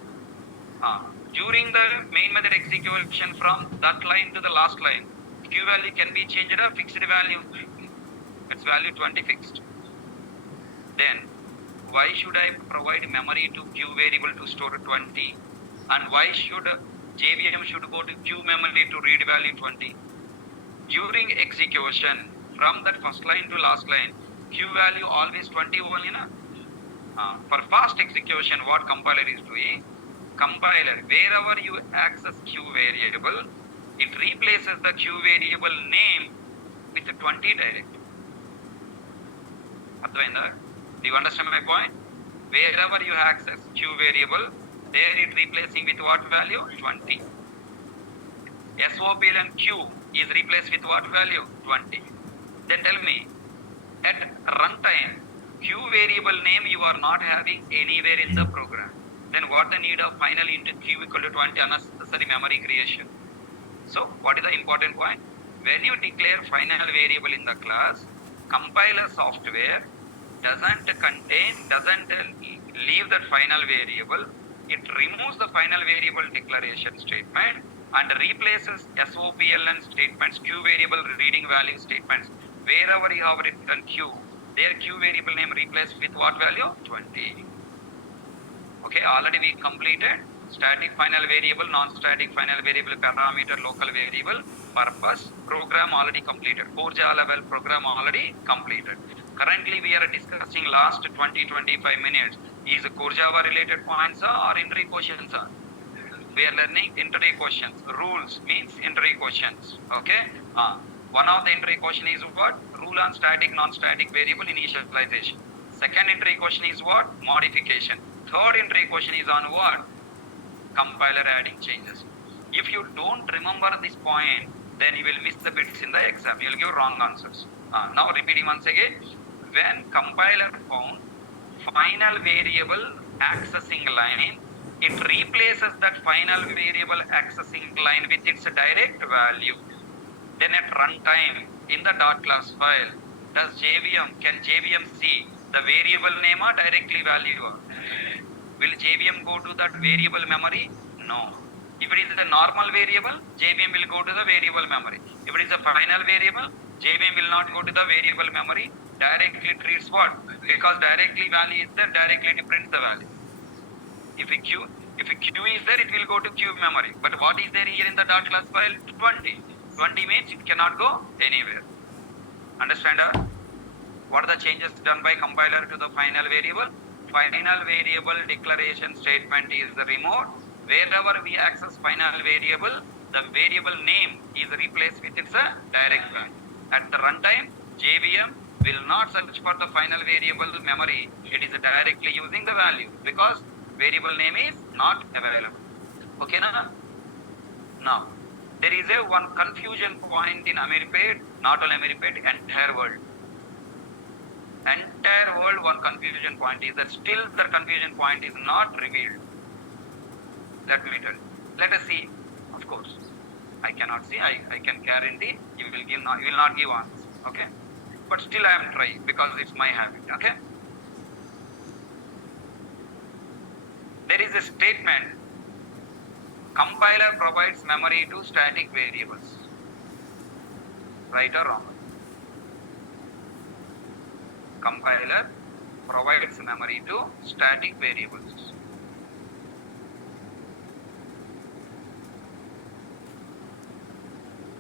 during the main method execution from that line to the last line, q value can be changed or fixed value? Its value 20 fixed. Then, why should I provide memory to q variable to store 20? And why should JVM should go to q memory to read value 20? During execution, from that first line to last line, q value always 20 only, na? For fast execution, what compiler is doing? Compiler, wherever you access q variable, it replaces the q variable name with 20 direct. Do you understand my point? Wherever you access q variable, there it replacing with what value? 20. SOPLN q is replaced with what value? 20. Then tell me, at runtime, q variable name you are not having anywhere in the program. Then what the need of final int q equal to 20 unnecessary memory creation? So what is the important point? When you declare final variable in the class, compiler software doesn't leave that final variable. It removes the final variable declaration statement and replaces SOPLN statements, q variable reading value statements. Wherever you have written q, their q variable name replaced with what value? 20. Okay, already we completed static final variable, non-static final variable, parameter, local variable, purpose, program already completed. Core Java level program already completed. Currently we are discussing last 20-25 minutes is core Java related points or entry questions. We are learning entry questions. Rules means entry questions. Okay. One of the entry question is what? Rule on static, non-static variable initialization. Second entry question is what? Modification. Third entry question is on what? Compiler adding changes. If you don't remember this point, then you will miss the bits in the exam. You will give wrong answers. Now repeating once again. When compiler found final variable accessing line, it replaces that final variable accessing line with its direct value. Then at runtime in the .class file, can JVM see the variable name or directly value? Will JVM go to that variable memory? No. If it is a normal variable, JVM will go to the variable memory. If it is a final variable, JVM will not go to the variable memory. Directly treats what? Because directly value is there, directly it prints the value. If a Q is there, it will go to Q memory. But what is there here in the .class file? 20. 20 means it cannot go anywhere. Understand? What are the changes done by compiler to the final variable? final variable declaration statement is removed. Wherever we access final variable, the variable name is replaced with its direct value. At the runtime, JVM will not search for the final variable memory. It is directly using the value because variable name is not available. Okay, now there is a one confusion point in Amirpet, not only Amirpet, entire world. Entire world, one confusion point is that still the confusion point is not revealed. Let me tell you. Let us see. Of course, I cannot see. I can guarantee you will not give answers. Okay, but still I am trying because it's my habit. Okay, there is a statement. Compiler provides memory to static variables. Right or wrong? Compiler provides memory to static variables.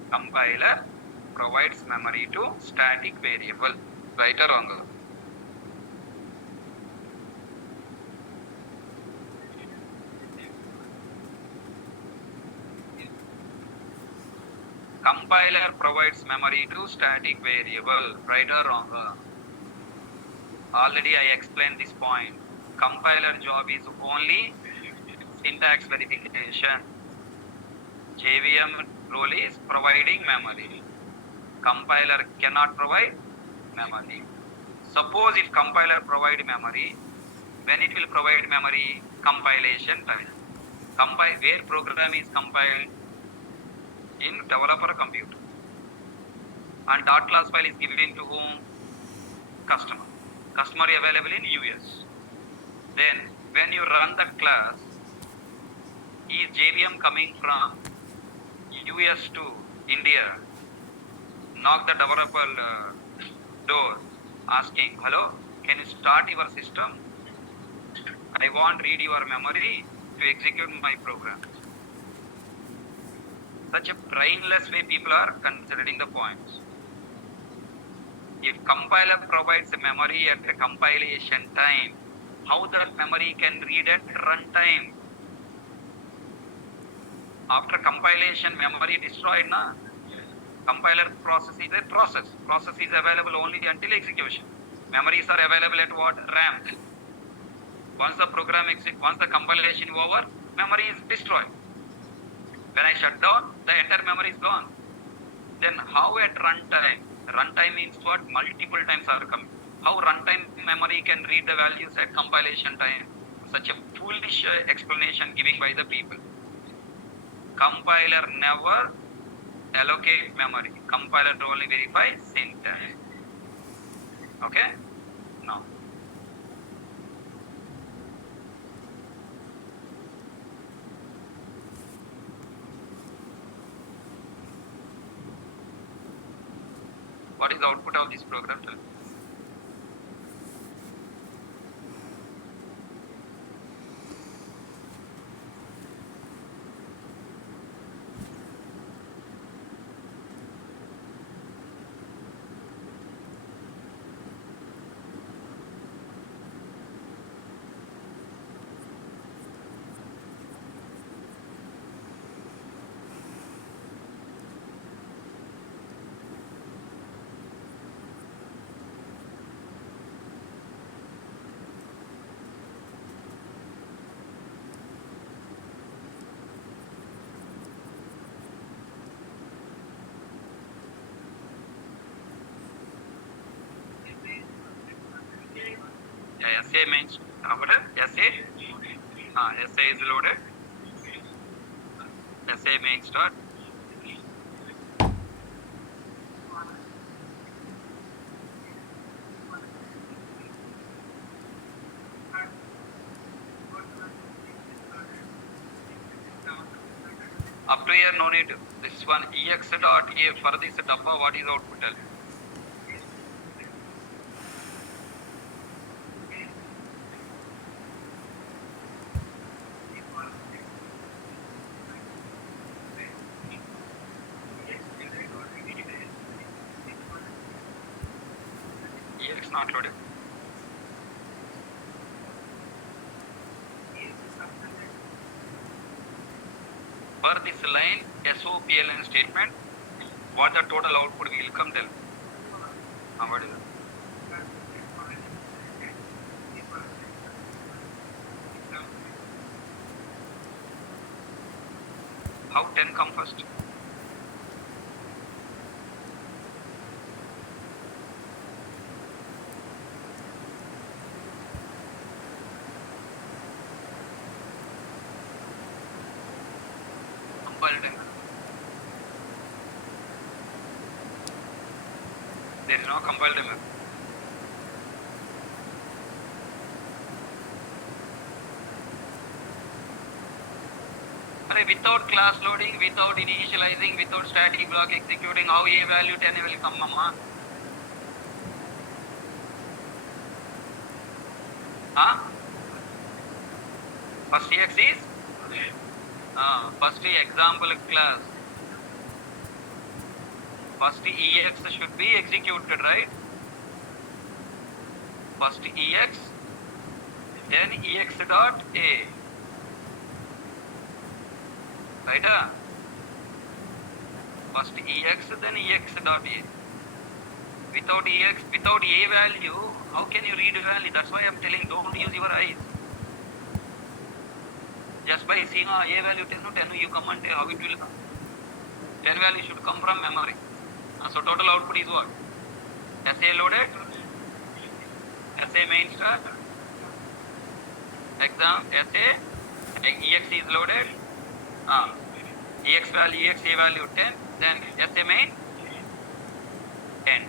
Compiler provides memory to static variable. Right or wrong? Compiler provides memory to static variable. Right or wrong? Already I explained this point. Compiler job is only syntax verification. JVM role is providing memory. Compiler cannot provide memory. Suppose if compiler provide memory, when it will provide memory? Compilation time. Where program is compiled? In developer computer. And dot class file is given to whom? Customer. Customer available in US. Then when you run the class, is JVM coming from US to India? Knock the developer door asking, hello, can you start your system? I want read your memory to execute my program. Such a brainless way people are considering the points. If compiler provides memory at the compilation time, how that memory can read at runtime? After compilation, memory destroyed, na? Compiler process is a process. Process is available only until execution. Memories are available at what? RAM. Once the program executes, once the compilation is over, memory is destroyed. When I shut down, the entire memory is gone. Then how at runtime? Runtime means what? Multiple times are coming. How runtime memory can read the values at compilation time? Such a foolish explanation given by the people. Compiler never allocate memory. Compiler only verify syntax. Okay? Now. What is the output of this program? SA means SA is loaded. SA main start. Up to here no need. This one ex dot here for this dabba, what is output? Ex not loaded. for this line SOPLN statement, what the total output will come, tell. What is it? How 10 come first? Compiled time. There is no compiled time. Without class loading, without initializing, without static block executing, how a value 10 will come, mama? Huh? First EX is? First example class. First EX should be executed, right? First EX, then EX dot A. Right? First EX, then EX dot A. Without EX, without A value, how can you read value? That's why I'm telling, don't use your eyes. Just by seeing A value 10 to 10, you come and how it will come. 10 value should come from memory. So total output is what? SA loaded, SA main start, exam, SA, EX is loaded, EX value, EX A value 10, then SA main 10.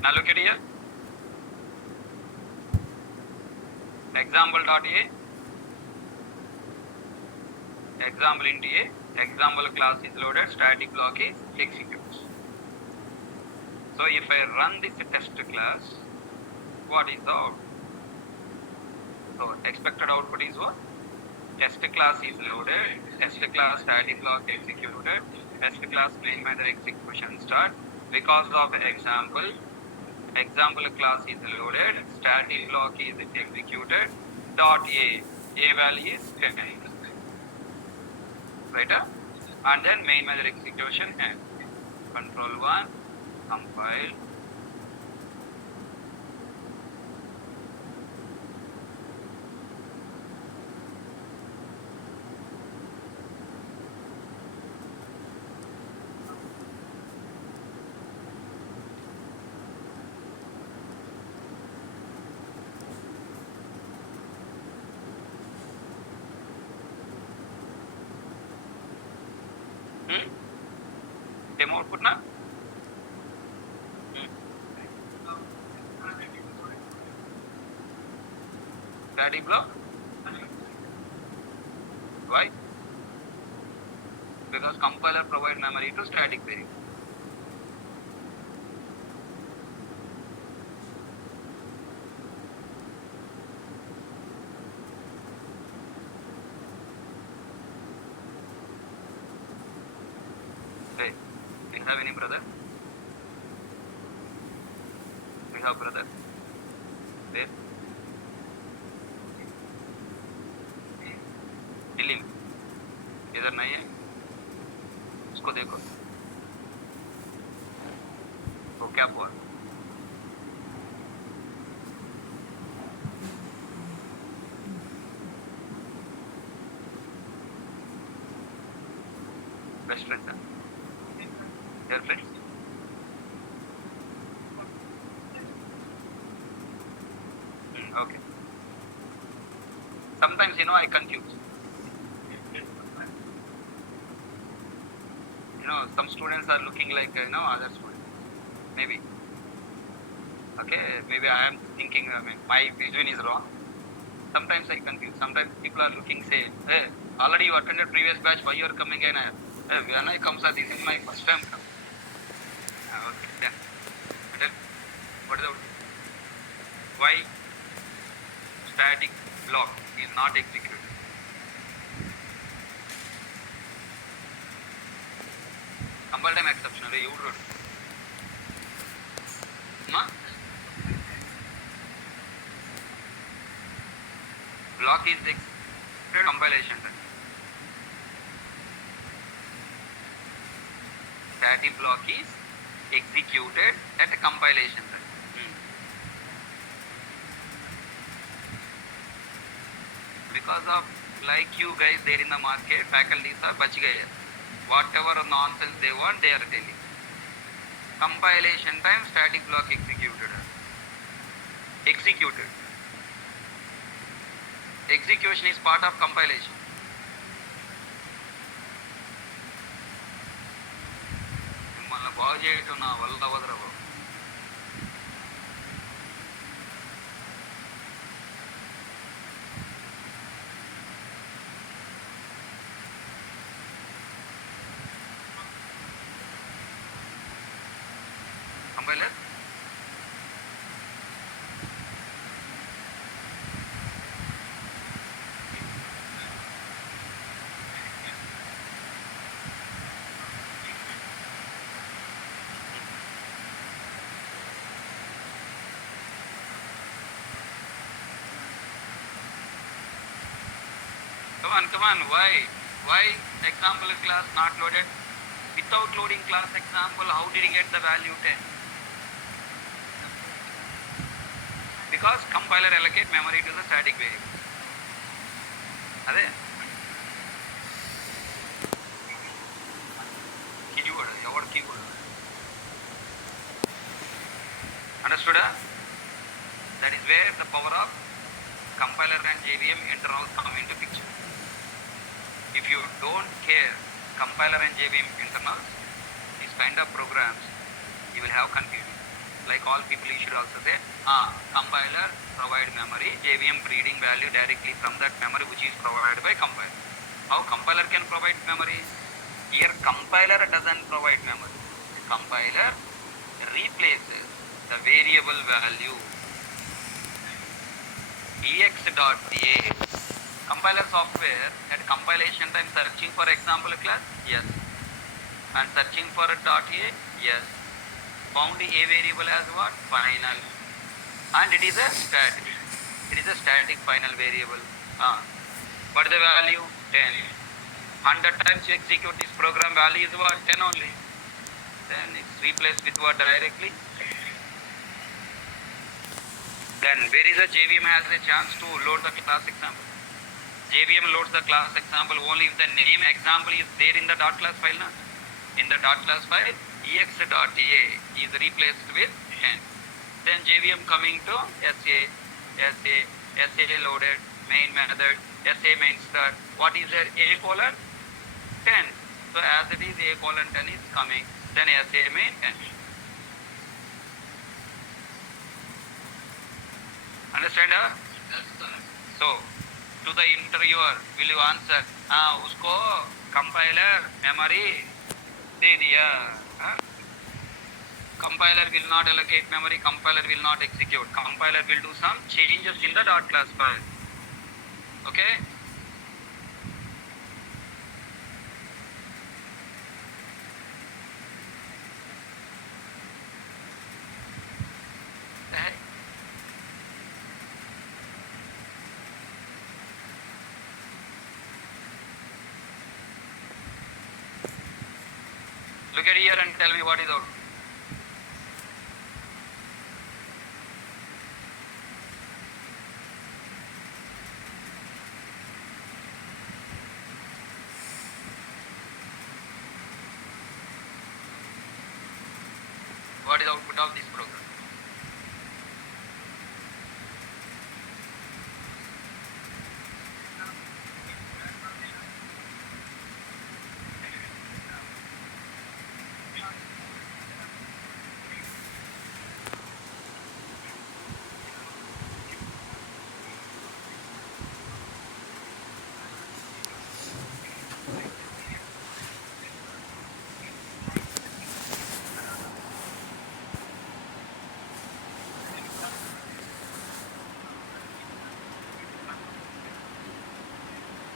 Now look at here. Example dot A. Example int A. Example class is loaded. Static block is executes. So if I run this test class, what is the output? So expected output is what? Test class is loaded. Test class static block executed. Test class main method execution start. Because of example, example class is loaded, static block is executed, dot A value is 10, right? And then main method execution ends. Control 1, compile. Demo output na? Static block? Why? Because compiler provide memory to static variable. Hey, do you have any brother? Do you have brother? There? Delhi में इधर नहीं है, उसको देखो वो क्या हुआ. Best friends, sir. Your friends? Okay. Sometimes I confuse. Some students are looking like other students. Maybe. Okay. Maybe I am thinking. My vision is wrong. Sometimes I confuse. Sometimes people are looking, say, hey, already you attended previous batch. Why you are coming again? Hey, when I come, sir, this is my first time. Okay. Yeah. Then, what is the why static block is not executed? Compile time exception. You wrote. No? Block is executed compilation time. Static block is executed at compilation time. Because of like you guys there in the market, faculties are bach gaye. Whatever nonsense they want, they are telling. Compilation time, static block executed. Executed. Execution is part of compilation. మిమ్మల్ని బాగు చేయటం నా వల్ల అవదరా బాబు. Compiler? Come on, why example class not loaded? Without loading class example, how did you get the value 10? Because compiler allocate memory to the static variable. Ade keyword, your keyword. Understood? That is where the power of compiler and JVM internals come into picture. If you don't care compiler and JVM internals, these kind of programs, you will have confusion. Like all people, you should also say, compiler provide memory, JVM reading value directly from that memory which is provided by compiler. How compiler can provide memory? Here compiler doesn't provide memory. Compiler replaces the variable value ex.a. Compiler software at compilation time searching for example class? Yes. And searching for a .a? Yes. Found a variable as what? Final. And it is a static. It is a static final variable. What is the value? 10. 100 times you execute this program, value is what? 10 only. then it's replaced with what directly. Then where is the JVM has a chance to load the class example? JVM loads the class example only if the name example is there in the dot class file. Na? In the dot class file, ex.a is replaced with 10. Then JVM coming to SA loaded, main method, SA main start. What is there? A colon 10. So as it is A colon 10 is coming, then SA main 10. Understand? So, to the interviewer, will you answer? उसको compiler memory दे दिया. Compiler will not allocate memory. Compiler will not execute. Compiler will do some changes in the dot class file. Okay? Look at here and tell me what is out. What is output of this program?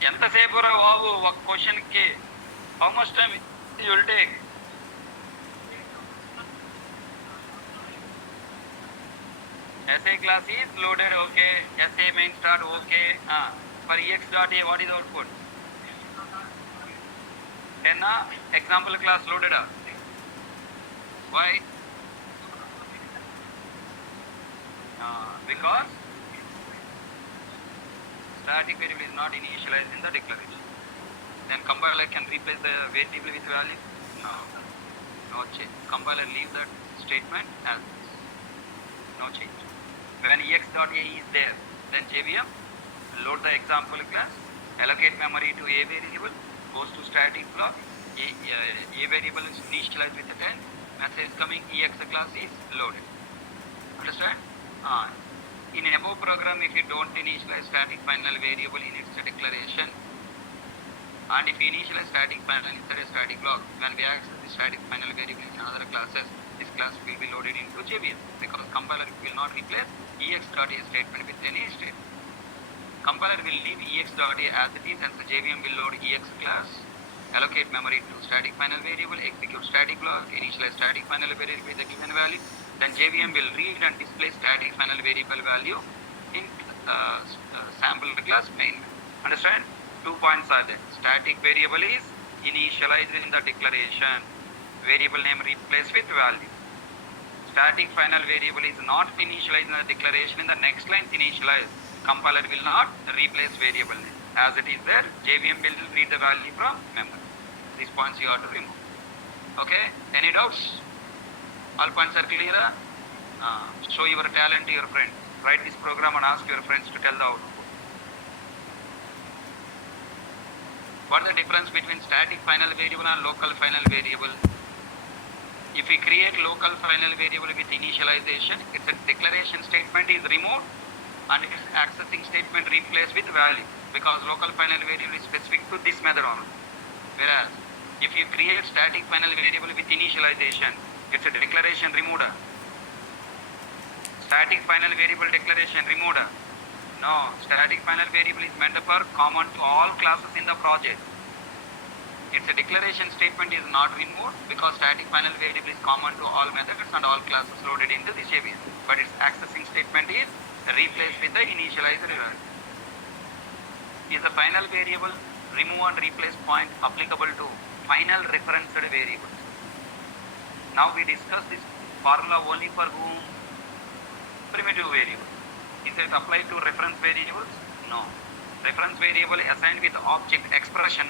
ఎంతసేపు రా బాబు ఒక క్వశ్చన్కి how much time you will take? SA class is loaded, okay. SA main start, okay. For ex.a, what is output? Then example class loaded. Why? Because static variable is not initialized in the declaration. Then compiler can replace the variable with value? No change. Compiler leave that statement as is. No change. When ex.a is there, then JVM load the example class, allocate memory to a variable, goes to static block, a variable is initialized with a 10, message coming ex class is loaded. Understand? In above program, if you don't initialize static final variable in its declaration, and if you initialize static final inside a static block, when we access the static final variable in other classes, this class will be loaded into JVM because compiler will not replace ex.a statement with any state. Compiler will leave ex.a as it is, and the JVM will load ex class, allocate memory to static final variable, execute static block, initialize static final variable with a given value. Then JVM will read and display static final variable value in sample class main. Understand? 2 points are there. Static variable is initialized in the declaration. Variable name replaced with value. Static final variable is not initialized in the declaration. In the next line initialized. Compiler will not replace variable name. As it is there, JVM will read the value from memory. These points you have to remove. Okay? Any doubts? All points are clear? Show your talent to your friend. Write this program and ask your friends to tell the output. What is the difference between static final variable and local final variable? If we create local final variable with initialization, its a declaration statement is removed and its accessing statement replaced with value because local final variable is specific to this method only. Whereas if you create static final variable with initialization, it's a declaration removed. Static final variable declaration removed. No, static final variable is meant for common to all classes in the project. Its a declaration statement is not removed because static final variable is common to all methods and all classes loaded into this JVM. But its accessing statement is replaced with the initializer value. Is the final variable remove and replace point applicable to final referenced variables? Now we discuss this formula only for whom? Primitive variable. Is it applied to reference variables? No. Reference variable assigned with object expression.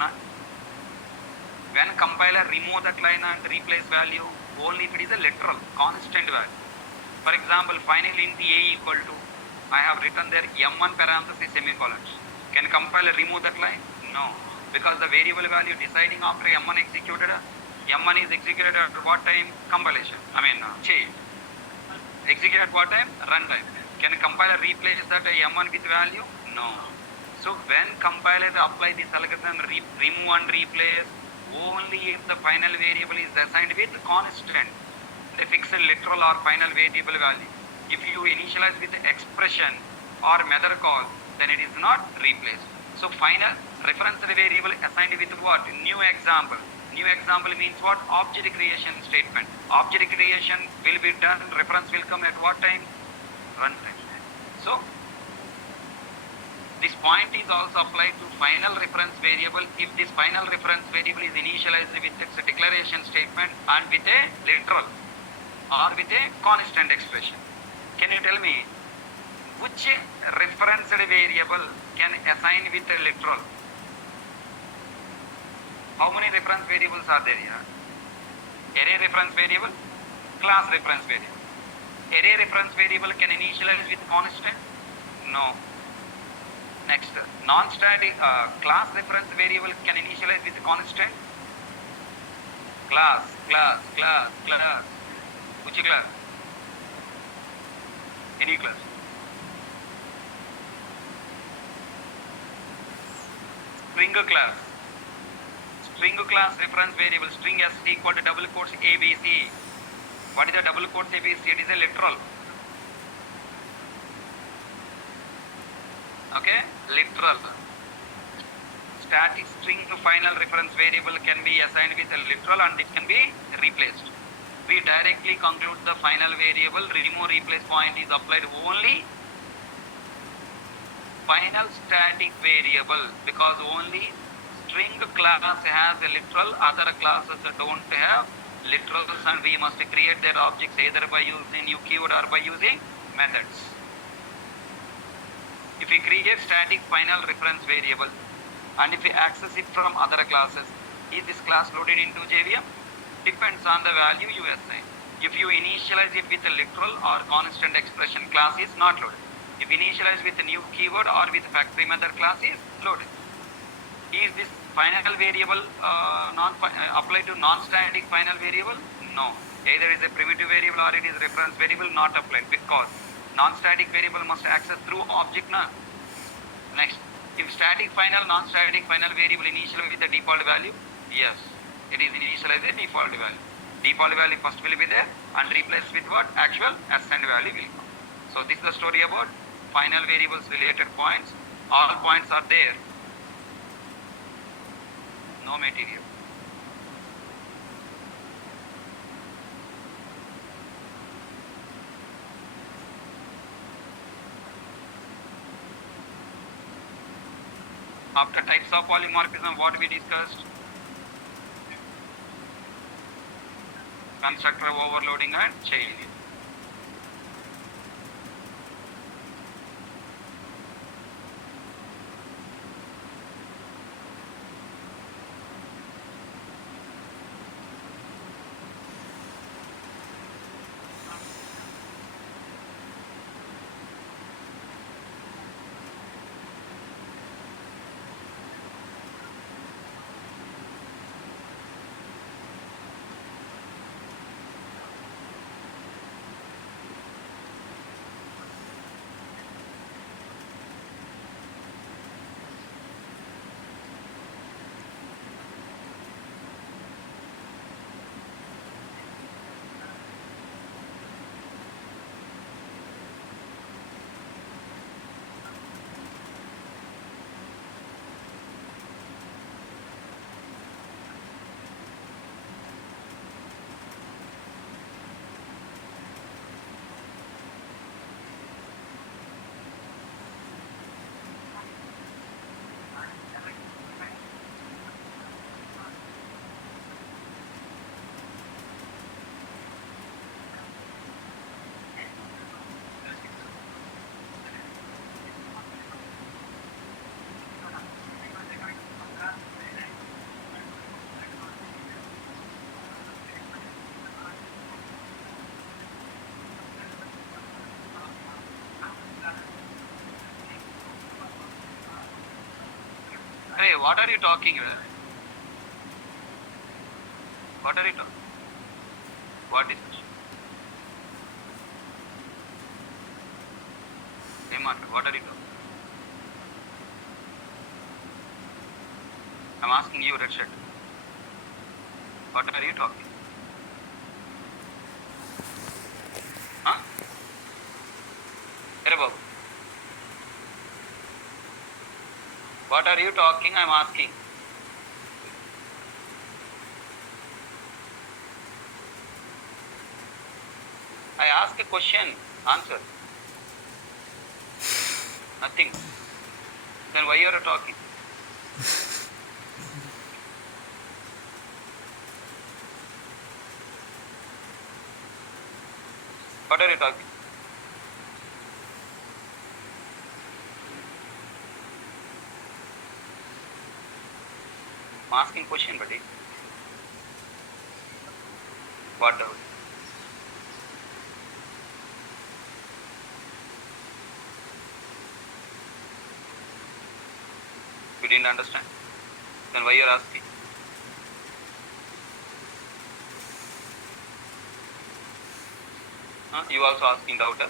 When compiler remove that line and replace value, only if it is a literal constant value. For example, final int a equal to, I have written there m1 parenthesis semicolon. Can compiler remove that line? No, because the variable value deciding after m1 executed, m1 is executed at what time? Compilation. Change. Execute at what time? Runtime. Can compiler replace that m1 with value? No. So when compiler apply this algorithm, remove and replace, only if the final variable is assigned with constant, the fixed literal or final variable value. If you initialize with expression or method call, then it is not replaced. So final reference variable assigned with what? New example. New example means what? Object creation statement. Object creation will be done, reference will come at what time? Runtime. So this point is also applied to final reference variable if this final reference variable is initialized with its declaration statement and with a literal or with a constant expression. Can you tell me which reference variable can assign with a literal? How many reference variables are there here? Array reference variable, class reference variable. Array reference variable can initialize with constant? No. Next, non-static class reference variable can initialize with constant? Class. Which class? Any class. String class. String class reference variable, string s equal to double quotes ABC. What is the double quotes ABC? It is a literal. Okay, literal. Static string final reference variable can be assigned with a literal and it can be replaced. We directly conclude the final variable remove replace point is applied only final static variable, because only string class has a literal, other classes don't have literals, and we must create their objects either by using new keyword or by using methods. If we create static final reference variable and if we access it from other classes, is this class loaded into JVM? Depends on the value you assign. If you initialize it with a literal or constant expression, class is not loaded. If initialize with a new keyword or with factory method, class is loaded. Is this final variable applied to non-static final variable? No. Either is a primitive variable or it is reference variable, not applied, because non-static variable must access through object. Next, if static final, non-static final variable initialized with the default value, yes, it is initialized with default value. Default value first will be there and replaced with what? Actual assigned value will come. So this is the story about final variables related points. All points are there. No material. After types of polymorphism, what we discussed? Constructor overloading and chaining. Hey, what are you talking about? What are you talking? What is it? Hey, Mark, what are you talking? I'm asking you, red shirt. What are you talking? Huh? Hey, Babu. What are you talking? I'm asking. I ask a question. Answer. Nothing. Then why you are talking? What are you talking? I'm asking question, buddy. What doubt? You didn't understand? Then why you are asking? Huh? You also asking doubter?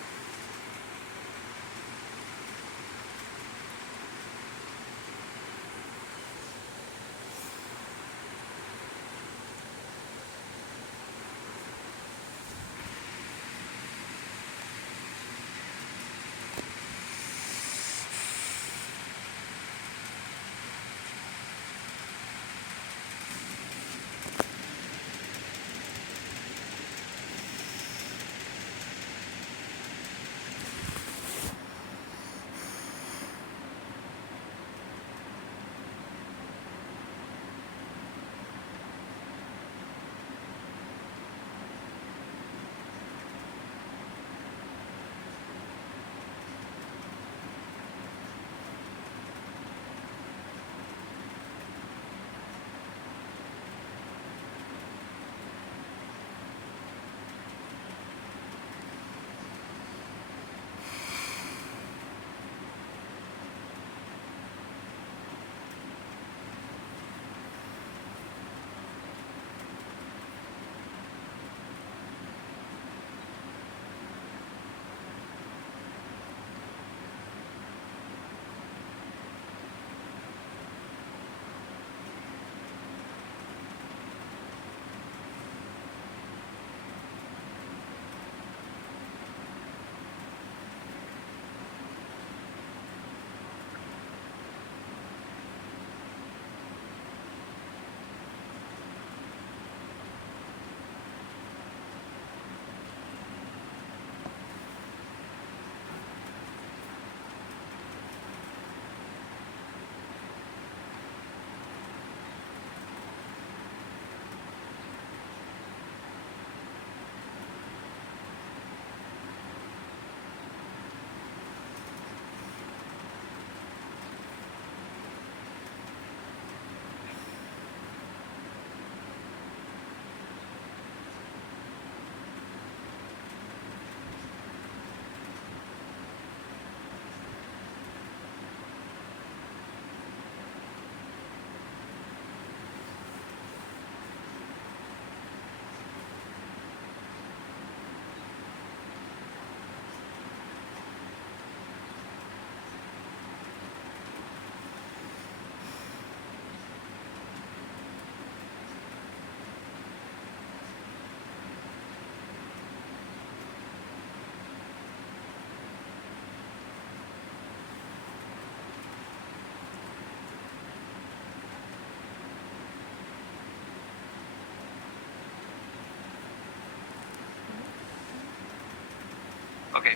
Okay.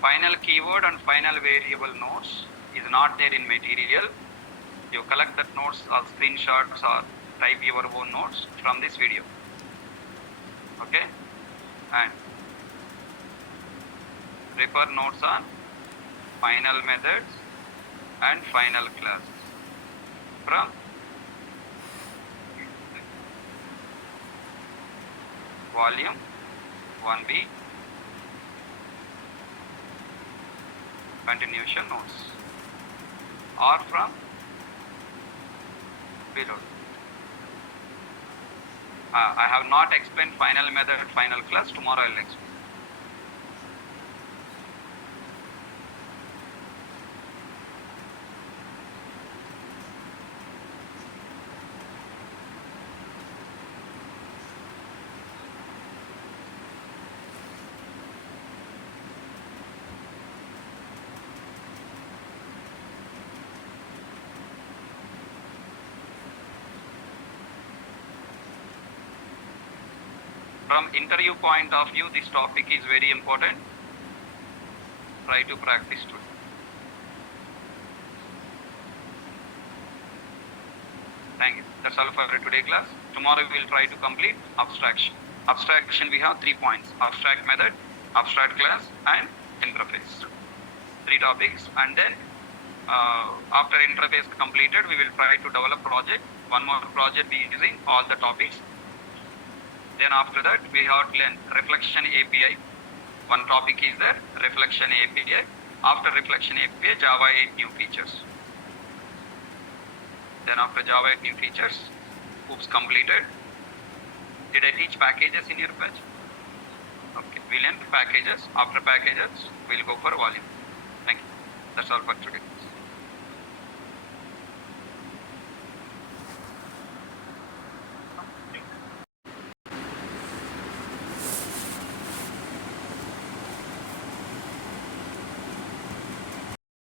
Final keyword and final variable nodes is not there in material. You collect that nodes or screenshots or type your own notes from this video. Okay. And refer notes on final methods and final classes from volume 1B continuation notes or from payload. I have not explained final method, final class. Tomorrow I'll explain. From interview point of view, this topic is very important. Try to practice today. Thank you. That's all for today class. Tomorrow we will try to complete abstraction. Abstraction we have 3 points: abstract method, abstract class, and interface. 3 topics, and then after interface completed, we will try to develop project. One more project we using all the topics. Then after that, we have to learn reflection API. One topic is there, reflection API. After reflection API, Java 8 new features. Then after Java 8 new features, oops, completed. Did I teach packages in your batch? Okay, we'll learn packages. After packages, we'll go for volume. Thank you. That's all for today.